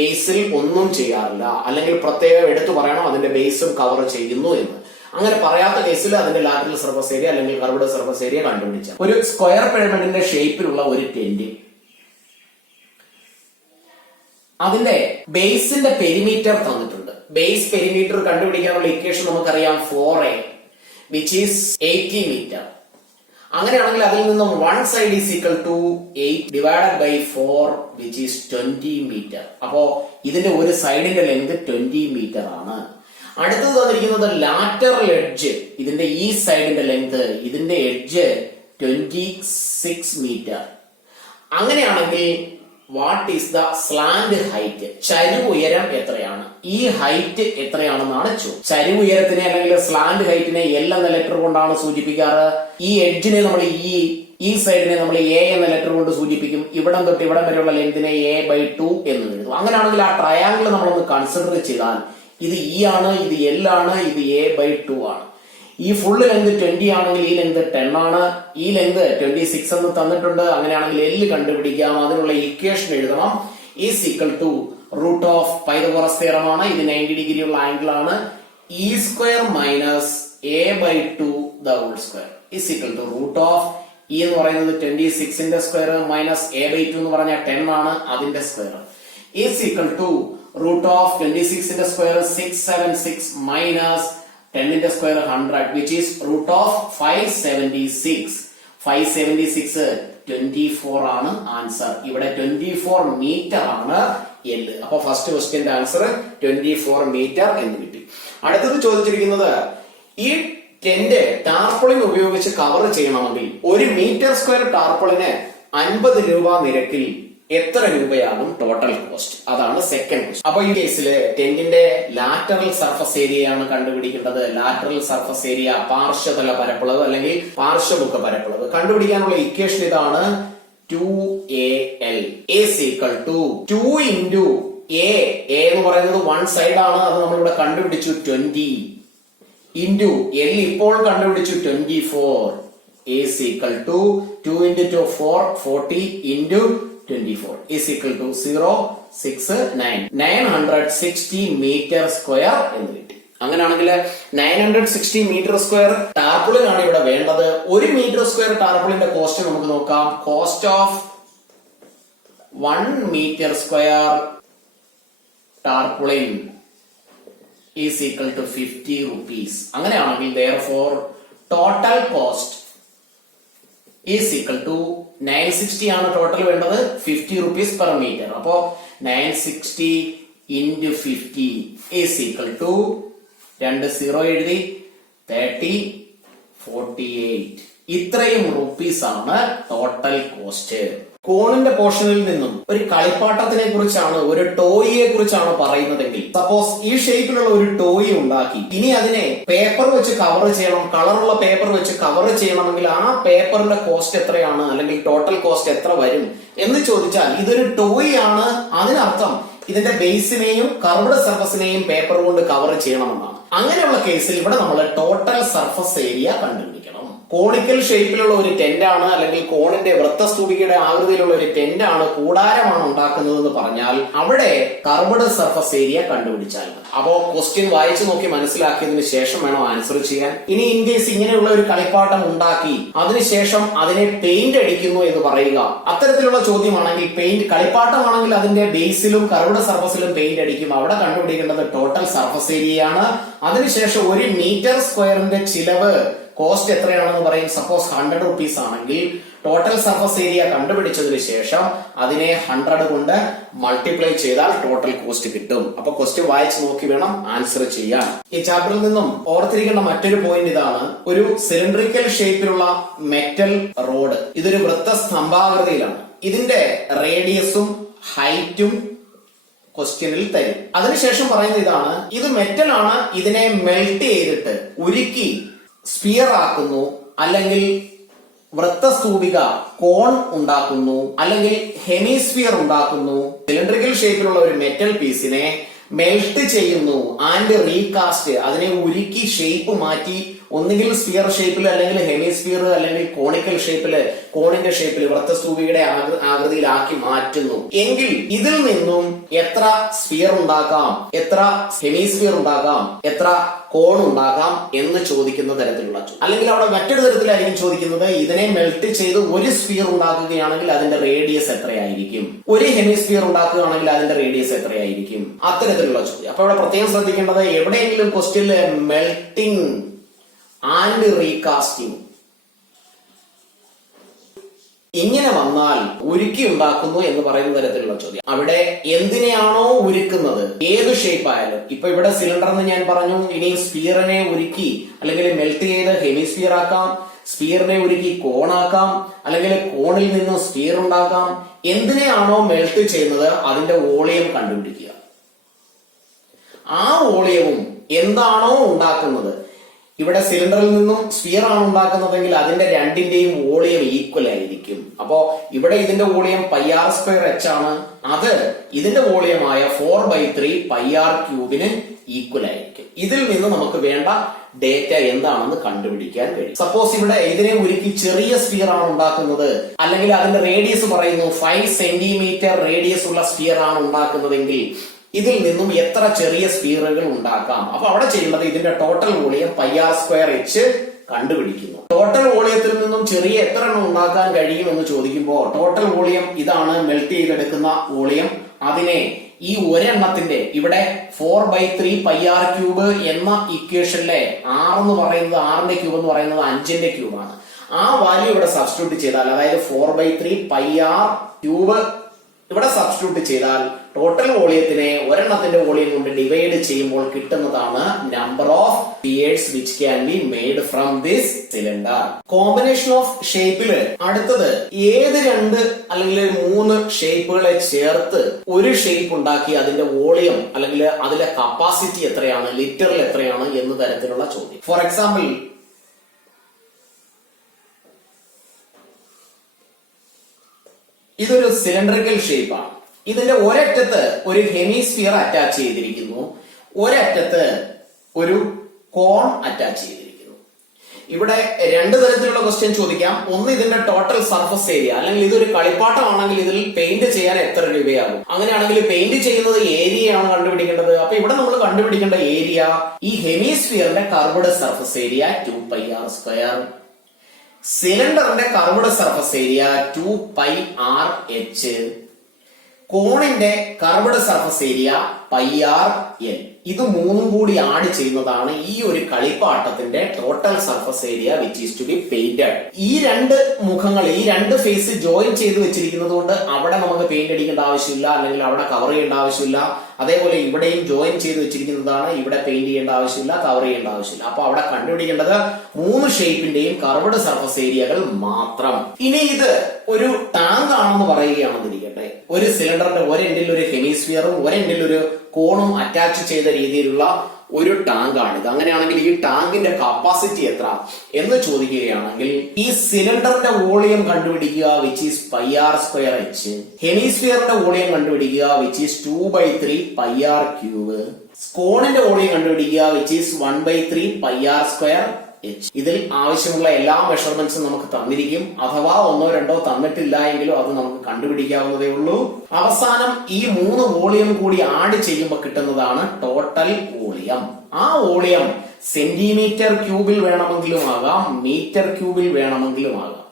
ബേസിൽ ഒന്നും ചെയ്യാറില്ല. അല്ലെങ്കിൽ പ്രത്യേകം എടുത്തു പറയണം അതിന്റെ ബേസും കവർ ചെയ്യുന്നു എന്ന്. അങ്ങനെ പറയാത്ത കേസിൽ അതിന്റെ ലാറ്ററൽ സർഫസ് ഏരിയ അല്ലെങ്കിൽ കർവ്ഡ് സർഫസ് ഏരിയ കണ്ടുപിടിച്ച ഒരു സ്ക്വയർ പിരമിഡിന്റെ ഷേപ്പിലുള്ള ഒരു ടെന്റ്, അതിന്റെ ബേസിന്റെ പെരിമീറ്റർ തന്നിട്ടുണ്ട്. ബേസ് പെരിമീറ്റർ കണ്ടുപിടിക്കാനുള്ള ഇക്വേഷൻ നമുക്കറിയാം 4a which is 80 മീറ്റർ. അങ്ങനെയാണെങ്കിൽ അതിൽ നിന്നും 1 side is equal to 8 divided by 4 which is 20 metre. അപ്പോ ഇതിന്റെ ഒരു സൈഡിന്റെ ലെങ്ത് 20 മീറ്റർ ആണ്. അടുത്തത് തന്നിരിക്കുന്നത് ലാറ്ററൽ എഡ്ജ്, ഇതിന്റെ ഈ സൈഡിന്റെ ലെങ്ത്, ഇതിന്റെ എഡ്ജ് 26 മീറ്റർ. അങ്ങനെയാണെങ്കിൽ what is the slant height, ചരിവ് ഉയരം എത്രയാണ്, ഈ ഹൈറ്റ് എത്രയാണെന്നാണ് ചോദ്യം. ചരിവ് ഉയരത്തിനെ അല്ലെങ്കിൽ സ്ലാന്റ് ഹൈറ്റിനെ L എന്ന ലെറ്റർ കൊണ്ടാണ് സൂചിപ്പിക്കാറ്. ഈ എഡ്ജിനെ നമ്മൾ ഈ സൈഡിനെ നമ്മൾ a എന്ന ലെറ്റർ കൊണ്ട് സൂചിപ്പിക്കും. ഇവിടം തൊട്ട് ഇവിടം വരെയുള്ള ലെങ്തിനെ a/2 എന്ന് എഴുതും. അങ്ങനെയാണെങ്കിൽ ആ ട്രയാങ്കിൾ നമ്മളൊന്ന് കൺസിഡർ ചെയ്താൽ ഇത് E ആണ്, ഇത് L ആണ്, ഇത് a/2 ആണ്. ഈ ഫുൾ ലെങ്ത് 20 ആണെങ്കിൽ ഈ ലെങ്ത് 10 ആണ്. ഈ ലെങ്ത് 26 എന്ന് തന്നിട്ടുണ്ട്. അങ്ങനെയാണെങ്കിൽ L കണ്ടുപിടിക്കാം. അതിനുള്ള ഇക്വേഷൻ എഴുതണം. Is equal to root of Pythagoras theorem ആണ്. ഇത് 90 ഡിഗ്രി ഉള്ള ആംഗിൾ ആണ്. E square minus a/2 the whole square is equal to root of E എന്ന് പറയുന്നത് 26ന്റെ സ്ക്വയർ മൈനസ് a/2 എന്ന് പറഞ്ഞാൽ 10 ആണ്, അതിന്റെ square is equal to root of 26ന്റെ സ്ക്വയർ 676 മൈനസ് 10ന്റെ square 100 which is root of 576. 576 24 ആണ് ആൻസർ. ഇവിടെ 24 മീറ്റർ ആണ് L. അപ്പൊ ഫസ്റ്റ് ക്വസ്റ്റ്യന്റെ ആൻസർ 24 മീറ്റർ എന്ന് കിട്ടി. അടുത്തത് ചോദിച്ചിരിക്കുന്നത് ഈ ടെന്റ് ടാർപോളിൻ ഉപയോഗിച്ച് കവർ ചെയ്യണമെങ്കിൽ 1 മീറ്റർ സ്ക്വയർ ടാർപോളിന് 50 രൂപ നിരക്കിൽ എത്ര രൂപയാകും ടോട്ടൽ കോസ്റ്റ്? അതാണ് സെക്കൻഡ് ക്വസ്റ്റ്യൻ. അപ്പൊ ഈ കേസിൽ ടെന്റിന്റെ ലാറ്ററൽ സർഫസ് ഏരിയയാണ് കണ്ടുപിടിക്കേണ്ടത്. ലാറ്ററൽ സർഫസ് ഏരിയ പാർശ്വതല പരപ്പളവ് അല്ലെങ്കിൽ പാർശ്വമുഖ പരപ്പളവ് കണ്ടുപിടിക്കാനുള്ള ഇക്വേഷൻ ഇതാണ്. 2AL is equal to 2 into A. A എന്ന് പറയുന്നത് 1 സൈഡ് ആണ്. അത് നമ്മളിവിടെ കണ്ടുപിടിച്ചു 20 into L ഇപ്പോൾ കണ്ടുപിടിച്ചു 24 is equal to 2 into 2 4 40 into 24 is equal to 069 960 metre square എന്ന് കിട്ടി. അങ്ങനെയാണെങ്കിൽ 960 മീറ്റർ സ്ക്വയർ ടാർപോളിൻ ആണ് ഇവിടെ വേണ്ടത്. 1 മീറ്റർ സ്ക്വയർ ടാർപോളിന്റെ കോസ്റ്റ് നമുക്ക് നോക്കാം. Cost of 1 metre square tarpaulin is equal to 50 rupees. അങ്ങനെയാണെങ്കിൽ therefore total cost is equal to 960 ആണ് ടോട്ടൽ വേണ്ടത്, 50 rupees per meter. അപ്പോ 960 into 50 is equal to 20 എഴുതി 30 48. ഇത്രയും റുപ്പീസ് ആണ് ടോട്ടൽ കോസ്റ്റ്. കോണിന്റെ പോർഷനിൽ നിന്നും ഒരു കളിപ്പാട്ടത്തിനെ കുറിച്ചാണ്, ഒരു ടോയിയെ കുറിച്ചാണ് പറയുന്നതെങ്കിൽ, സപ്പോസ് ഈ ഷേപ്പിലുള്ള ഒരു ടോയ് ഉണ്ടാക്കി ഇനി അതിനെ പേപ്പർ വെച്ച് കവർ ചെയ്യണം, കളറുള്ള പേപ്പർ വെച്ച് കവർ ചെയ്യണമെങ്കിൽ ആ പേപ്പറിന്റെ കോസ്റ്റ് എത്രയാണ് അല്ലെങ്കിൽ ടോട്ടൽ കോസ്റ്റ് എത്ര വരും എന്ന് ചോദിച്ചാൽ ഇതൊരു ടോയ് ആണ്. അതിനർത്ഥം ഇതിന്റെ ബേസിനെയും കർവ്ഡ് സർഫസിനെയും പേപ്പർ കൊണ്ട് കവർ ചെയ്യണമെന്നാണ്. അങ്ങനെയുള്ള കേസിൽ ഇവിടെ നമ്മൾ ടോട്ടൽ സർഫസ് ഏരിയ കണ്ടുപിടിക്കണം. കോണിക്കൽ ഷേപ്പിലുള്ള ഒരു ടെന്റ് ആണ് അല്ലെങ്കിൽ കോണിന്റെ വൃത്തസ്തൂപികയുടെ ആകൃതിയിലുള്ള ഒരു ടെന്റ് ആണ്, കൂടാരമാണ് ഉണ്ടാക്കുന്നതെന്ന് പറഞ്ഞാൽ അവിടെ കർവ്ഡ് സർഫസ് ഏരിയ കണ്ടുപിടിച്ചാൽ മതി. അപ്പോ ക്വസ്റ്റ്യൻ വായിച്ചു നോക്കി മനസ്സിലാക്കിയതിനു ശേഷം വേണം ആൻസർ ചെയ്യാൻ. ഇനി ഇൻ കേസ് ഇങ്ങനെയുള്ള ഒരു കളിപ്പാട്ടം ഉണ്ടാക്കി അതിനുശേഷം അതിനെ പെയിന്റ് അടിക്കുന്നു എന്ന് പറയുക, അത്തരത്തിലുള്ള ചോദ്യമാണെങ്കിൽ പെയിന്റ് കളിപ്പാട്ടമാണെങ്കിൽ അതിന്റെ ബേസിലും കർവ്ഡ് സർഫസിലും പെയിന്റ് അടിക്കും. അവിടെ കണ്ടുപിടിക്കേണ്ടത് ടോട്ടൽ സർഫസ് ഏരിയയാണ്. അതിനുശേഷം 1 മീറ്റർ സ്ക്വയറിന്റെ ചിലവ് കോസ്റ്റ് എത്രയാണെന്ന് പറയും. സപ്പോസ് 100 റുപ്പീസ് ആണെങ്കിൽ ടോട്ടൽ സർഫസ് ഏരിയ കണ്ടുപിടിച്ചതിന് ശേഷം അതിനെ 100 കൊണ്ട് മൾട്ടിപ്ലൈ ചെയ്താൽ ടോട്ടൽ കോസ്റ്റ് കിട്ടും. അപ്പൊ ക്വസ്റ്റ്യൻ വായിച്ച് നോക്കി വേണം ആൻസർ ചെയ്യാൻ. ഈ ചാപ്റ്ററിൽ നിന്നും ഓർത്തിരിക്കേണ്ട മറ്റൊരു പോയിന്റ് ഇതാണ്. ഒരു സിലിണ്ടറിക്കൽ ഷേപ്പിലുള്ള മെറ്റൽ റോഡ്, ഇതൊരു വൃത്തസ്തംഭാകൃതിയിലാണ്. ഇതിന്റെ റേഡിയസും ഹൈറ്റും ക്വസ്റ്റ്യനിൽ തരും. അതിനുശേഷം പറയുന്നത് ഇതാണ്, ഇത് മെറ്റൽ ആണ്, ഇതിനെ മെൽറ്റ് ചെയ്തിട്ട് ഉരുക്കി സ്പിയർ ആക്കുന്നു, അല്ലെങ്കിൽ വൃത്തസ്തൂപിക കോൺ ഉണ്ടാക്കുന്നു, അല്ലെങ്കിൽ ഹെമിസ്ഫിയർ ഉണ്ടാക്കുന്നു. സിലിണ്ടറിക്കൽ ഷേപ്പിലുള്ള ഒരു മെറ്റൽ പീസിനെ മെൽറ്റ് ചെയ്യുന്നു ആൻഡ് റീകാസ്റ്റ്, അതിനെ ഉരുക്കി ഷേപ്പ് മാറ്റി ഒന്നുകിൽ സ്പിയർ ഷേപ്പിൽ അല്ലെങ്കിൽ ഹെമിസ്ഫിയർ അല്ലെങ്കിൽ കോണിക്കൽ ഷേപ്പില്, കോണിന്റെ ഷേപ്പിൽ വൃത്തസ്തൂപികയുടെ ആകൃതിയിലാക്കി മാറ്റുന്നു. എങ്കിൽ ഇതിൽ നിന്നും എത്ര സ്പിയർ ഉണ്ടാക്കാം, എത്ര ഹെമിസ്ഫിയർ ഉണ്ടാക്കാം, എത്ര കോൺ ഉണ്ടാക്കാം എന്ന് ചോദിക്കുന്ന തരത്തിലുള്ള ചോദ്യം. അല്ലെങ്കിൽ അവിടെ മറ്റൊരു തരത്തിലായിരിക്കും ചോദിക്കുന്നത്, ഇതിനെ മെൽറ്റ് ചെയ്ത് ഒരു സ്പിയർ ഉണ്ടാക്കുകയാണെങ്കിൽ അതിന്റെ റേഡിയസ് എത്രയായിരിക്കും, ഒരു ഹെമിസ്ഫിയർ ഉണ്ടാക്കുകയാണെങ്കിൽ അതിന്റെ റേഡിയസ് എത്രയായിരിക്കും, അത്തരത്തിലുള്ള ചോദ്യം. അപ്പൊ ഇവിടെ പ്രത്യേകം ശ്രദ്ധിക്കേണ്ടത്, എവിടെയെങ്കിലും ക്വസ്റ്റ്യനില് മെൽറ്റിംഗ് ആൻഡ് റീകാസ്റ്റിംഗ് ഇങ്ങനെ വന്നാൽ ഉരുക്കി ഉണ്ടാക്കുന്നു എന്ന് പറയുന്ന തരത്തിലുള്ള ചോദ്യം. അവിടെ എന്തിനെയാണോ ഉരുക്കുന്നത്, ഏത് ഷേപ്പ് ആയാലും, ഇപ്പൊ ഇവിടെ സിലിണ്ടർ എന്ന് ഞാൻ പറഞ്ഞു, ഇനി സ്പിയറിനെ ഉരുക്കി അല്ലെങ്കിൽ മെൽറ്റ് ചെയ്ത് ഹെമിസ്ഫിയർ ആക്കാം, സ്പിയറിനെ ഉരുക്കി കോണാക്കാം, അല്ലെങ്കിൽ കോണിൽ നിന്നും സ്പിയർ ഉണ്ടാക്കാം. എന്തിനെയാണോ മെൽറ്റ് ചെയ്യുന്നത് അതിന്റെ വോളിയം കണ്ടുപിടിക്കുക. ആ വോളിയവും എന്താണോ ഉണ്ടാക്കുന്നത്, ഇവിടെ സിലിണ്ടറിൽ നിന്നും സ്ഫിയർ ആണ് ഉണ്ടാക്കുന്നതെങ്കിൽ അതിന്റെ രണ്ടിന്റെയും വോളിയം ഈക്വൽ ആയിരിക്കും. അപ്പോ ഇവിടെ ഇതിന്റെ വോളിയം πr²h ആണ്. അത് ഇതിന്റെ വോളിയമായ 4/3 πr³ ഈക്വൽ ആയിരിക്കും. ഇതിൽ നിന്ന് നമുക്ക് വേണ്ട ഡേറ്റ എന്താണെന്ന് കണ്ടുപിടിക്കാൻ കഴിയും. സപ്പോസ് ഇവിടെ ഇതിനെ ഉരുക്കി ചെറിയ സ്ഫിയർ ആണ് ഉണ്ടാക്കുന്നത്, അല്ലെങ്കിൽ അതിന്റെ റേഡിയസ് പറയുന്നു 5 സെന്റിമീറ്റർ റേഡിയസ് ഉള്ള സ്ഫിയർ ആണ് ഉണ്ടാക്കുന്നതെങ്കിൽ ഇതിൽ നിന്നും എത്ര ചെറിയ സ്ഫിയറുകൾ ഉണ്ടാക്കാം. അപ്പൊ അവിടെ ചെയ്യുന്നത് ഇതിന്റെ ടോട്ടൽ വോളിയം πr²h കണ്ടുപിടിക്കുന്നു. ടോട്ടൽ വോളിയത്തിൽ നിന്നും ചെറിയ എത്ര എണ്ണം ഉണ്ടാക്കാൻ കഴിയും എന്ന് ചോദിക്കുമ്പോൾ ടോട്ടൽ വോളിയം ഇതാണ്, മെൽറ്റ് ചെയ്തെടുക്കുന്ന വോളിയം. അതിനെ ഈ ഒരെണ്ണത്തിന്റെ ഇവിടെ 4/3 πr³ എന്ന ഇക്വേഷനിലെ r എന്ന് പറയുന്നത്, r-ന്റെ ക്യൂബ് എന്ന് പറയുന്നത് 5-ന്റെ ക്യൂബാണ്. ആ വാല്യൂ ഇവിടെ സബ്സ്റ്റിറ്റ്യൂട്ട് ചെയ്താൽ, അതായത് 4/3 πr³ ഇവിടെ സബ്സ്റ്റിറ്റ്യൂട്ട് ചെയ്താൽ ടോട്ടൽ വോളിയത്തിനെ ഒരെണ്ണത്തിന്റെ വോളിയം കൊണ്ട് ഡിവൈഡ് ചെയ്യുമ്പോൾ കിട്ടുന്നതാണ് number of spheres which can be made from this cylinder. Combination of ഷേപ്പില് അടുത്തത് ഏത് 2 അല്ലെങ്കിൽ 3 ഷേപ്പുകളെ ചേർത്ത് ഒരു ഷേപ്പ് ഉണ്ടാക്കി അതിന്റെ വോളിയം അല്ലെങ്കിൽ അതിലെ കപ്പാസിറ്റി എത്രയാണ്, ലിറ്ററിൽ എത്രയാണ് എന്ന് തരത്തിലുള്ള ചോദ്യം. ഫോർ എക്സാമ്പിൾ, ഇതൊരു സിലിണ്ടറിക്കൽ ഷേപ്പാണ്. ഇതിന്റെ ഒരറ്റത്ത് ഒരു ഹെമിസ്ഫിയർ അറ്റാച്ച് ചെയ്തിരിക്കുന്നു, ഒരറ്റത്ത് ഒരു കോൺ അറ്റാച്ച് ചെയ്തിരിക്കുന്നു. ഇവിടെ 2 തരത്തിലുള്ള ക്വസ്റ്റ്യൻ ചോദിക്കാം. ഒന്ന്, ഇതിന്റെ ടോട്ടൽ സർഫസ് ഏരിയ, അല്ലെങ്കിൽ ഇതൊരു കളിപ്പാട്ടമാണെങ്കിൽ ഇതിൽ പെയിന്റ് ചെയ്യാൻ എത്ര രൂപയാകും. അങ്ങനെയാണെങ്കിൽ പെയിന്റ് ചെയ്യുന്നത് ഏരിയയാണ് കണ്ടുപിടിക്കേണ്ടത്. അപ്പൊ ഇവിടെ നമ്മൾ കണ്ടുപിടിക്കേണ്ട ഏരിയ, ഈ ഹെമിസ്ഫിയറിന്റെ കർവ്ഡ് സർഫസ് ഏരിയ 2πr², സിലിണ്ടറിന്റെ കർവ്ഡ് സർഫസ് ഏരിയ 2πrh, കോണിന്റെ കർവ്ഡ് സർഫസ് ഏരിയ πrl. ഇത് മൂന്നും കൂടി ആഡ് ചെയ്യുന്നതാണ് ഈ ഒരു കളിപ്പാട്ടത്തിന്റെ total surface area which is to be painted. ഈ 2 മുഖങ്ങൾ, ഈ 2 ഫേസ് ജോയിൻ ചെയ്ത് വെച്ചിരിക്കുന്നത് കൊണ്ട് അവിടെ നമുക്ക് പെയിന്റ് അടിക്കേണ്ട ആവശ്യമില്ല, അല്ലെങ്കിൽ അവിടെ കവർ ചെയ്യേണ്ട ആവശ്യമില്ല. അതേപോലെ ഇവിടെയും ജോയിൻ ചെയ്ത് വെച്ചിരിക്കുന്നതാണ്, ഇവിടെ പെയിന്റ് ചെയ്യേണ്ട ആവശ്യമില്ല, കവർ ചെയ്യേണ്ട ആവശ്യമില്ല. അപ്പൊ അവിടെ കണ്ടുപിടിക്കേണ്ടത് 3 ഷേപ്പിന്റെയും കർവ്ഡ് സർഫസ് ഏരിയകൾ മാത്രം. ഇനി ഇത് ഒരു ടാങ്ക് ആണെന്ന് പറയുകയാണെന്നിരിക്കട്ടെ. ഒരു സിലിണ്ടറിന്റെ ഒരെൻഡിൽ ഒരു ഹെമിസ്ഫിയറും ഒരെൻഡിൽ ഒരു കോണും അറ്റാച്ച് ചെയ്ത രീതിയിലുള്ള ഒരു ടാങ്ക് ആണിത്. അങ്ങനെയാണെങ്കിൽ ഈ ടാങ്കിന്റെ കപ്പാസിറ്റി എത്ര എന്ന് ചോദിക്കുകയാണെങ്കിൽ ഈ സിലിണ്ടറിന്റെ വോളിയം കണ്ടുപിടിക്കുക വിച്ച് ഈസ് πr²h, ഹെമിസ്ഫിയറിന്റെ വോളിയം കണ്ടുപിടിക്കുക വിച്ച് ഈസ് 2/3 πr³, കോണിന്റെ വോളിയം കണ്ടുപിടിക്കുക വിച്ച് ഈസ് 1/3 πr²h. ഇതിൽ ആവശ്യമുള്ള എല്ലാ മെഷർമെന്റ്സും നമുക്ക് തന്നിരിക്കും. അഥവാ 1ഓ 2ഓ തന്നിട്ടില്ല എങ്കിലും അത് നമുക്ക് കണ്ടുപിടിക്കാവുന്നതേ ഉള്ളൂ. അവസാനം ഈ 3 വോളിയം കൂടി ആഡ് ചെയ്യുമ്പോൾ കിട്ടുന്നതാണ് ടോട്ടൽ വോളിയം. ആ വോളിയം സെന്റിമീറ്റർ ക്യൂബിൽ വേണമെങ്കിലും ആകാം, മീറ്റർ ക്യൂബിൽ വേണമെങ്കിലും ആകാം.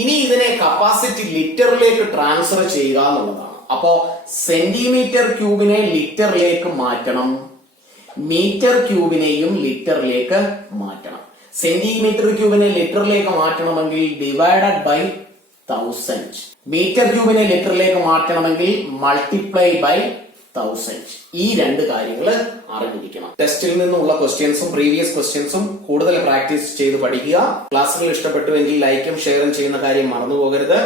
ഇനി ഇതിനെ കപ്പാസിറ്റി ലിറ്ററിലേക്ക് ട്രാൻസ്ഫർ ചെയ്യുക എന്നുള്ളതാണ്. അപ്പോ സെന്റിമീറ്റർ ക്യൂബിനെ ലിറ്ററിലേക്ക് മാറ്റണം, മീറ്റർ ക്യൂബിനെയും ലിറ്ററിലേക്ക് മാറ്റണം. സെന്റിമീറ്റർ ക്യൂബിനെ ലിറ്ററിലേക്ക് മാറ്റണമെങ്കിൽ ഡിവൈഡഡ് ബൈ 1000, മീറ്റർ ക്യൂബിനെ ലിറ്ററിലേക്ക് മാറ്റണമെങ്കിൽ മൾട്ടിപ്ലൈ ബൈ 1000. ഈ 2 കാര്യങ്ങൾ അറിഞ്ഞിരിക്കണം. ടെസ്റ്റിൽ നിന്നുള്ള ക്വസ്റ്റ്യൻസും പ്രീവിയസ് ക്വസ്റ്റ്യൻസും കൂടുതൽ പ്രാക്ടീസ് ചെയ്ത് പഠിക്കുക. ക്ലാസ്സുകൾ ഇഷ്ടപ്പെട്ടുവെങ്കിൽ ലൈക്കും ഷെയറും ചെയ്യുന്ന കാര്യം മറന്നു പോകരുത്.